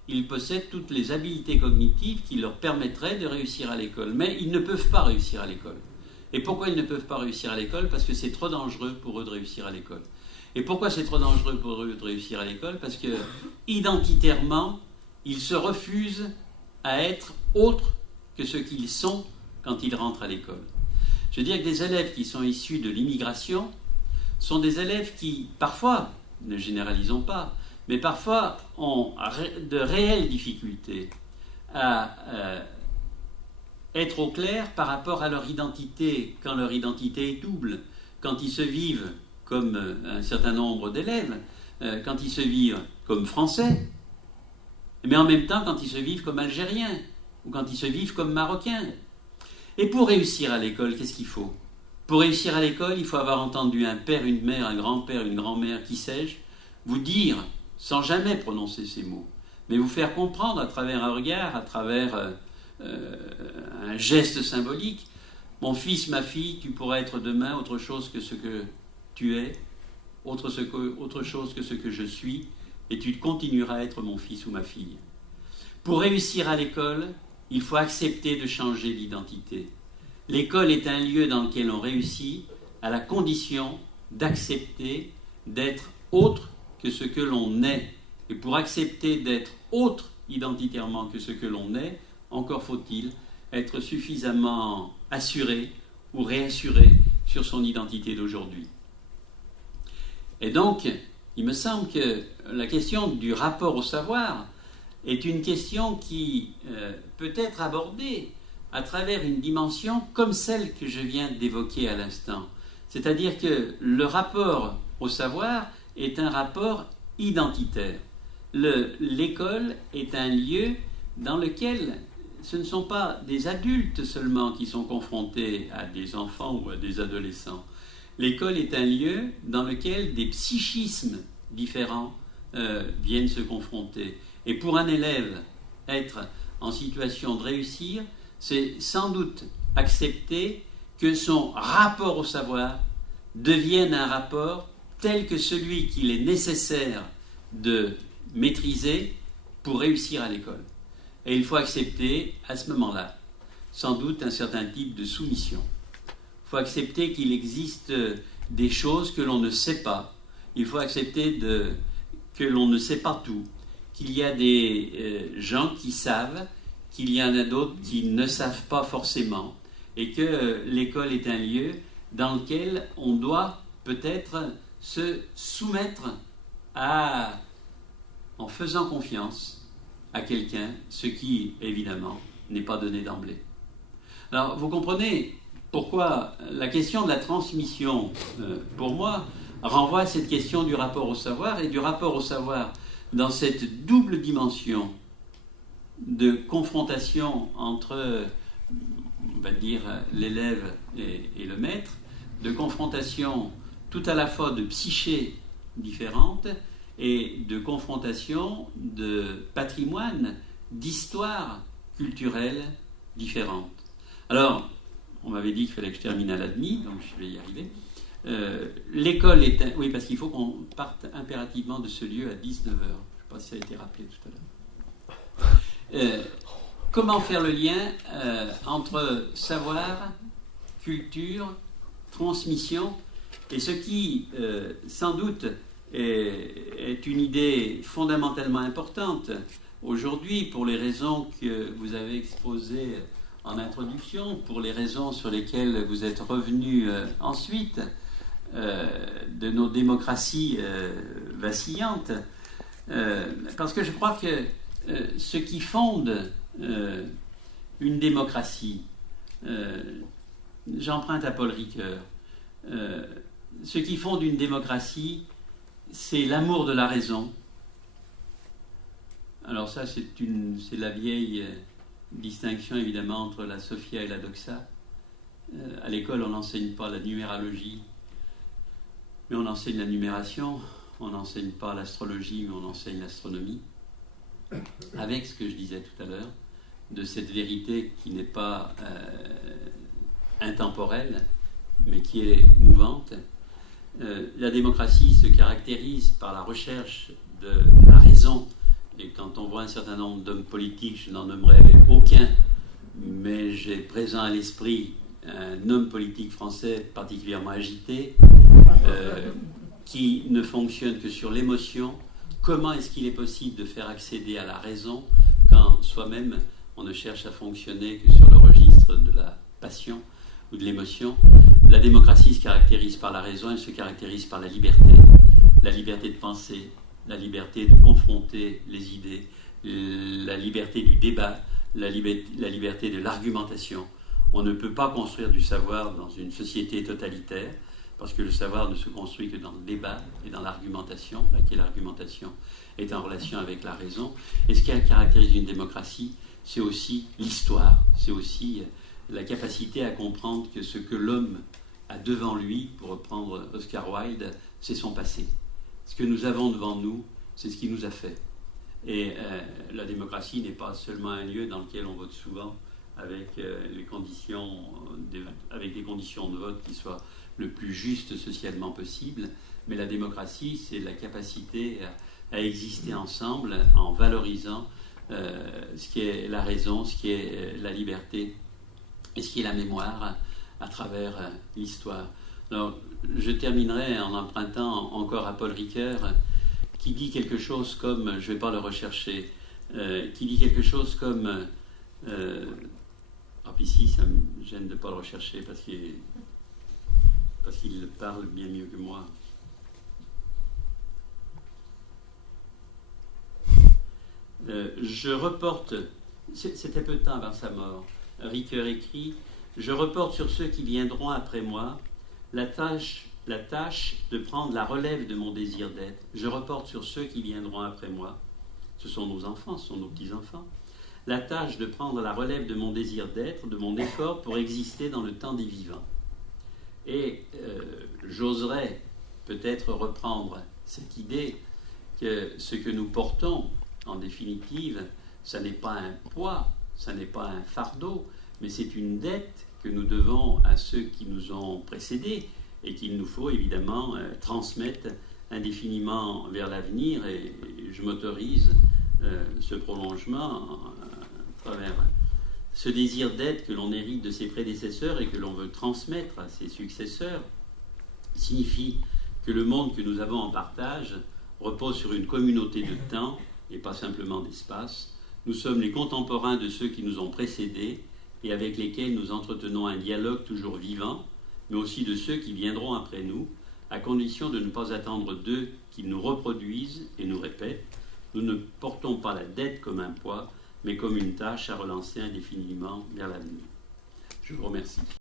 Ils possèdent toutes les habiletés cognitives qui leur permettraient de réussir à l'école. Mais ils ne peuvent pas réussir à l'école. Et pourquoi ils ne peuvent pas réussir à l'école? Parce que c'est trop dangereux pour eux de réussir à l'école. Et pourquoi c'est trop dangereux pour eux de réussir à l'école? Parce que, identitairement, ils se refusent à être autres que ce qu'ils sont quand ils rentrent à l'école. Je veux dire que des élèves qui sont issus de l'immigration sont des élèves qui, parfois, ne généralisons pas, mais parfois ont de réelles difficultés à être au clair par rapport à leur identité, quand leur identité est double, quand ils se vivent comme un certain nombre d'élèves, quand ils se vivent comme français, mais en même temps quand ils se vivent comme algériens, ou quand ils se vivent comme marocains. Et pour réussir à l'école, qu'est-ce qu'il faut? Pour réussir à l'école, il faut avoir entendu un père, une mère, un grand-père, une grand-mère, qui sais-je, vous dire, sans jamais prononcer ces mots, mais vous faire comprendre à travers un regard, à travers un geste symbolique, mon fils, ma fille, tu pourras être demain autre chose que ce que tu es, autre chose que ce que je suis, et tu continueras à être mon fils ou ma fille. Pour réussir à l'école, il faut accepter de changer d'identité. L'école est un lieu dans lequel on réussit à la condition d'accepter d'être autre que ce que l'on est. Et pour accepter d'être autre identitairement que ce que l'on est, encore faut-il être suffisamment assuré ou réassuré sur son identité d'aujourd'hui. Et donc, il me semble que la question du rapport au savoir est une question qui peut être abordée à travers une dimension comme celle que je viens d'évoquer à l'instant. C'est-à-dire que le rapport au savoir est un rapport identitaire. L'école est un lieu dans lequel ce ne sont pas des adultes seulement qui sont confrontés à des enfants ou à des adolescents. L'école est un lieu dans lequel des psychismes différents viennent se confronter. Et pour un élève, être en situation de réussir, c'est sans doute accepter que son rapport au savoir devienne un rapport tel que celui qu'il est nécessaire de maîtriser pour réussir à l'école. Et il faut accepter, à ce moment-là, sans doute un certain type de soumission. Il faut accepter qu'il existe des choses que l'on ne sait pas. Il faut accepter que l'on ne sait pas tout. Qu'il y a des gens qui savent, qu'il y en a d'autres qui ne savent pas forcément, et que l'école est un lieu dans lequel on doit peut-être se soumettre en faisant confiance à quelqu'un, ce qui, évidemment, n'est pas donné d'emblée. Alors, vous comprenez pourquoi la question de la transmission, pour moi, renvoie à cette question du rapport au savoir, et du rapport au savoir dans cette double dimension de confrontation entre, on va dire, l'élève et le maître, de confrontation tout à la fois de psychés différentes et de confrontation de patrimoine, d'histoire culturelle différente. Alors, on m'avait dit qu'il fallait que je termine à la demi, donc je vais y arriver. L'école est... Oui, parce qu'il faut qu'on parte impérativement de ce lieu à 19h. Je ne sais pas si ça a été rappelé tout à l'heure. Comment faire le lien entre savoir, culture, transmission, et ce qui, sans doute, est une idée fondamentalement importante aujourd'hui pour les raisons que vous avez exposées en introduction, pour les raisons sur lesquelles vous êtes revenus ensuite, de nos démocraties vacillantes, parce que je crois que ce qui fonde une démocratie, j'emprunte à Paul Ricoeur, ce qui fonde une démocratie, c'est l'amour de la raison. Alors ça, c'est la vieille distinction, évidemment, entre la Sophia et la Doxa. À l'école, on n'enseigne pas la numérologie, mais on enseigne la numération. On n'enseigne pas l'astrologie, mais on enseigne l'astronomie. Avec ce que je disais tout à l'heure, de cette vérité qui n'est pas intemporelle, mais qui est mouvante. La démocratie se caractérise par la recherche de la raison, et quand on voit un certain nombre d'hommes politiques, je n'en nommerai aucun, mais j'ai présent à l'esprit un homme politique français particulièrement agité, qui ne fonctionne que sur l'émotion. Comment est-ce qu'il est possible de faire accéder à la raison quand soi-même on ne cherche à fonctionner que sur le registre de la passion ou de l'émotion? La démocratie se caractérise par la raison, elle se caractérise par la liberté de penser, la liberté de confronter les idées, la liberté du débat, la liberté de l'argumentation. On ne peut pas construire du savoir dans une société totalitaire, parce que le savoir ne se construit que dans le débat et dans l'argumentation, laquelle l'argumentation est en relation avec la raison. Et ce qui caractérise une démocratie, c'est aussi l'histoire, c'est aussi la capacité à comprendre que ce que l'homme a devant lui, pour reprendre Oscar Wilde, c'est son passé. Ce que nous avons devant nous, c'est ce qui nous a fait. Et la démocratie n'est pas seulement un lieu dans lequel on vote souvent avec des conditions de vote qui soient le plus juste socialement possible, mais la démocratie, c'est la capacité à exister ensemble en valorisant ce qui est la raison, ce qui est la liberté et ce qui est la mémoire à travers l'histoire. Alors, je terminerai en empruntant encore à Paul Ricoeur, qui dit quelque chose comme, je ne vais pas le rechercher, qui dit quelque chose comme, puis ici ça me gêne de ne pas le rechercher parce qu'il parle bien mieux que moi. Je reporte, c'était peu de temps avant sa mort, Ricoeur écrit: je reporte sur ceux qui viendront après moi la tâche de prendre la relève de mon désir d'être. Je reporte sur ceux qui viendront après moi, ce sont nos enfants, ce sont nos petits-enfants, la tâche de prendre la relève de mon désir d'être, de mon effort pour exister dans le temps des vivants. Et j'oserais peut-être reprendre cette idée que ce que nous portons, en définitive, ça n'est pas un poids, ça n'est pas un fardeau, mais c'est une dette que nous devons à ceux qui nous ont précédés et qu'il nous faut évidemment transmettre indéfiniment vers l'avenir, et je m'autorise ce prolongement à travers ce désir d'être que l'on hérite de ses prédécesseurs et que l'on veut transmettre à ses successeurs, signifie que le monde que nous avons en partage repose sur une communauté de temps et pas simplement d'espace. Nous sommes les contemporains de ceux qui nous ont précédés et avec lesquels nous entretenons un dialogue toujours vivant, mais aussi de ceux qui viendront après nous, à condition de ne pas attendre d'eux qu'ils nous reproduisent et nous répètent. Nous ne portons pas la dette comme un poids, mais comme une tâche à relancer indéfiniment vers l'avenir. Je vous remercie.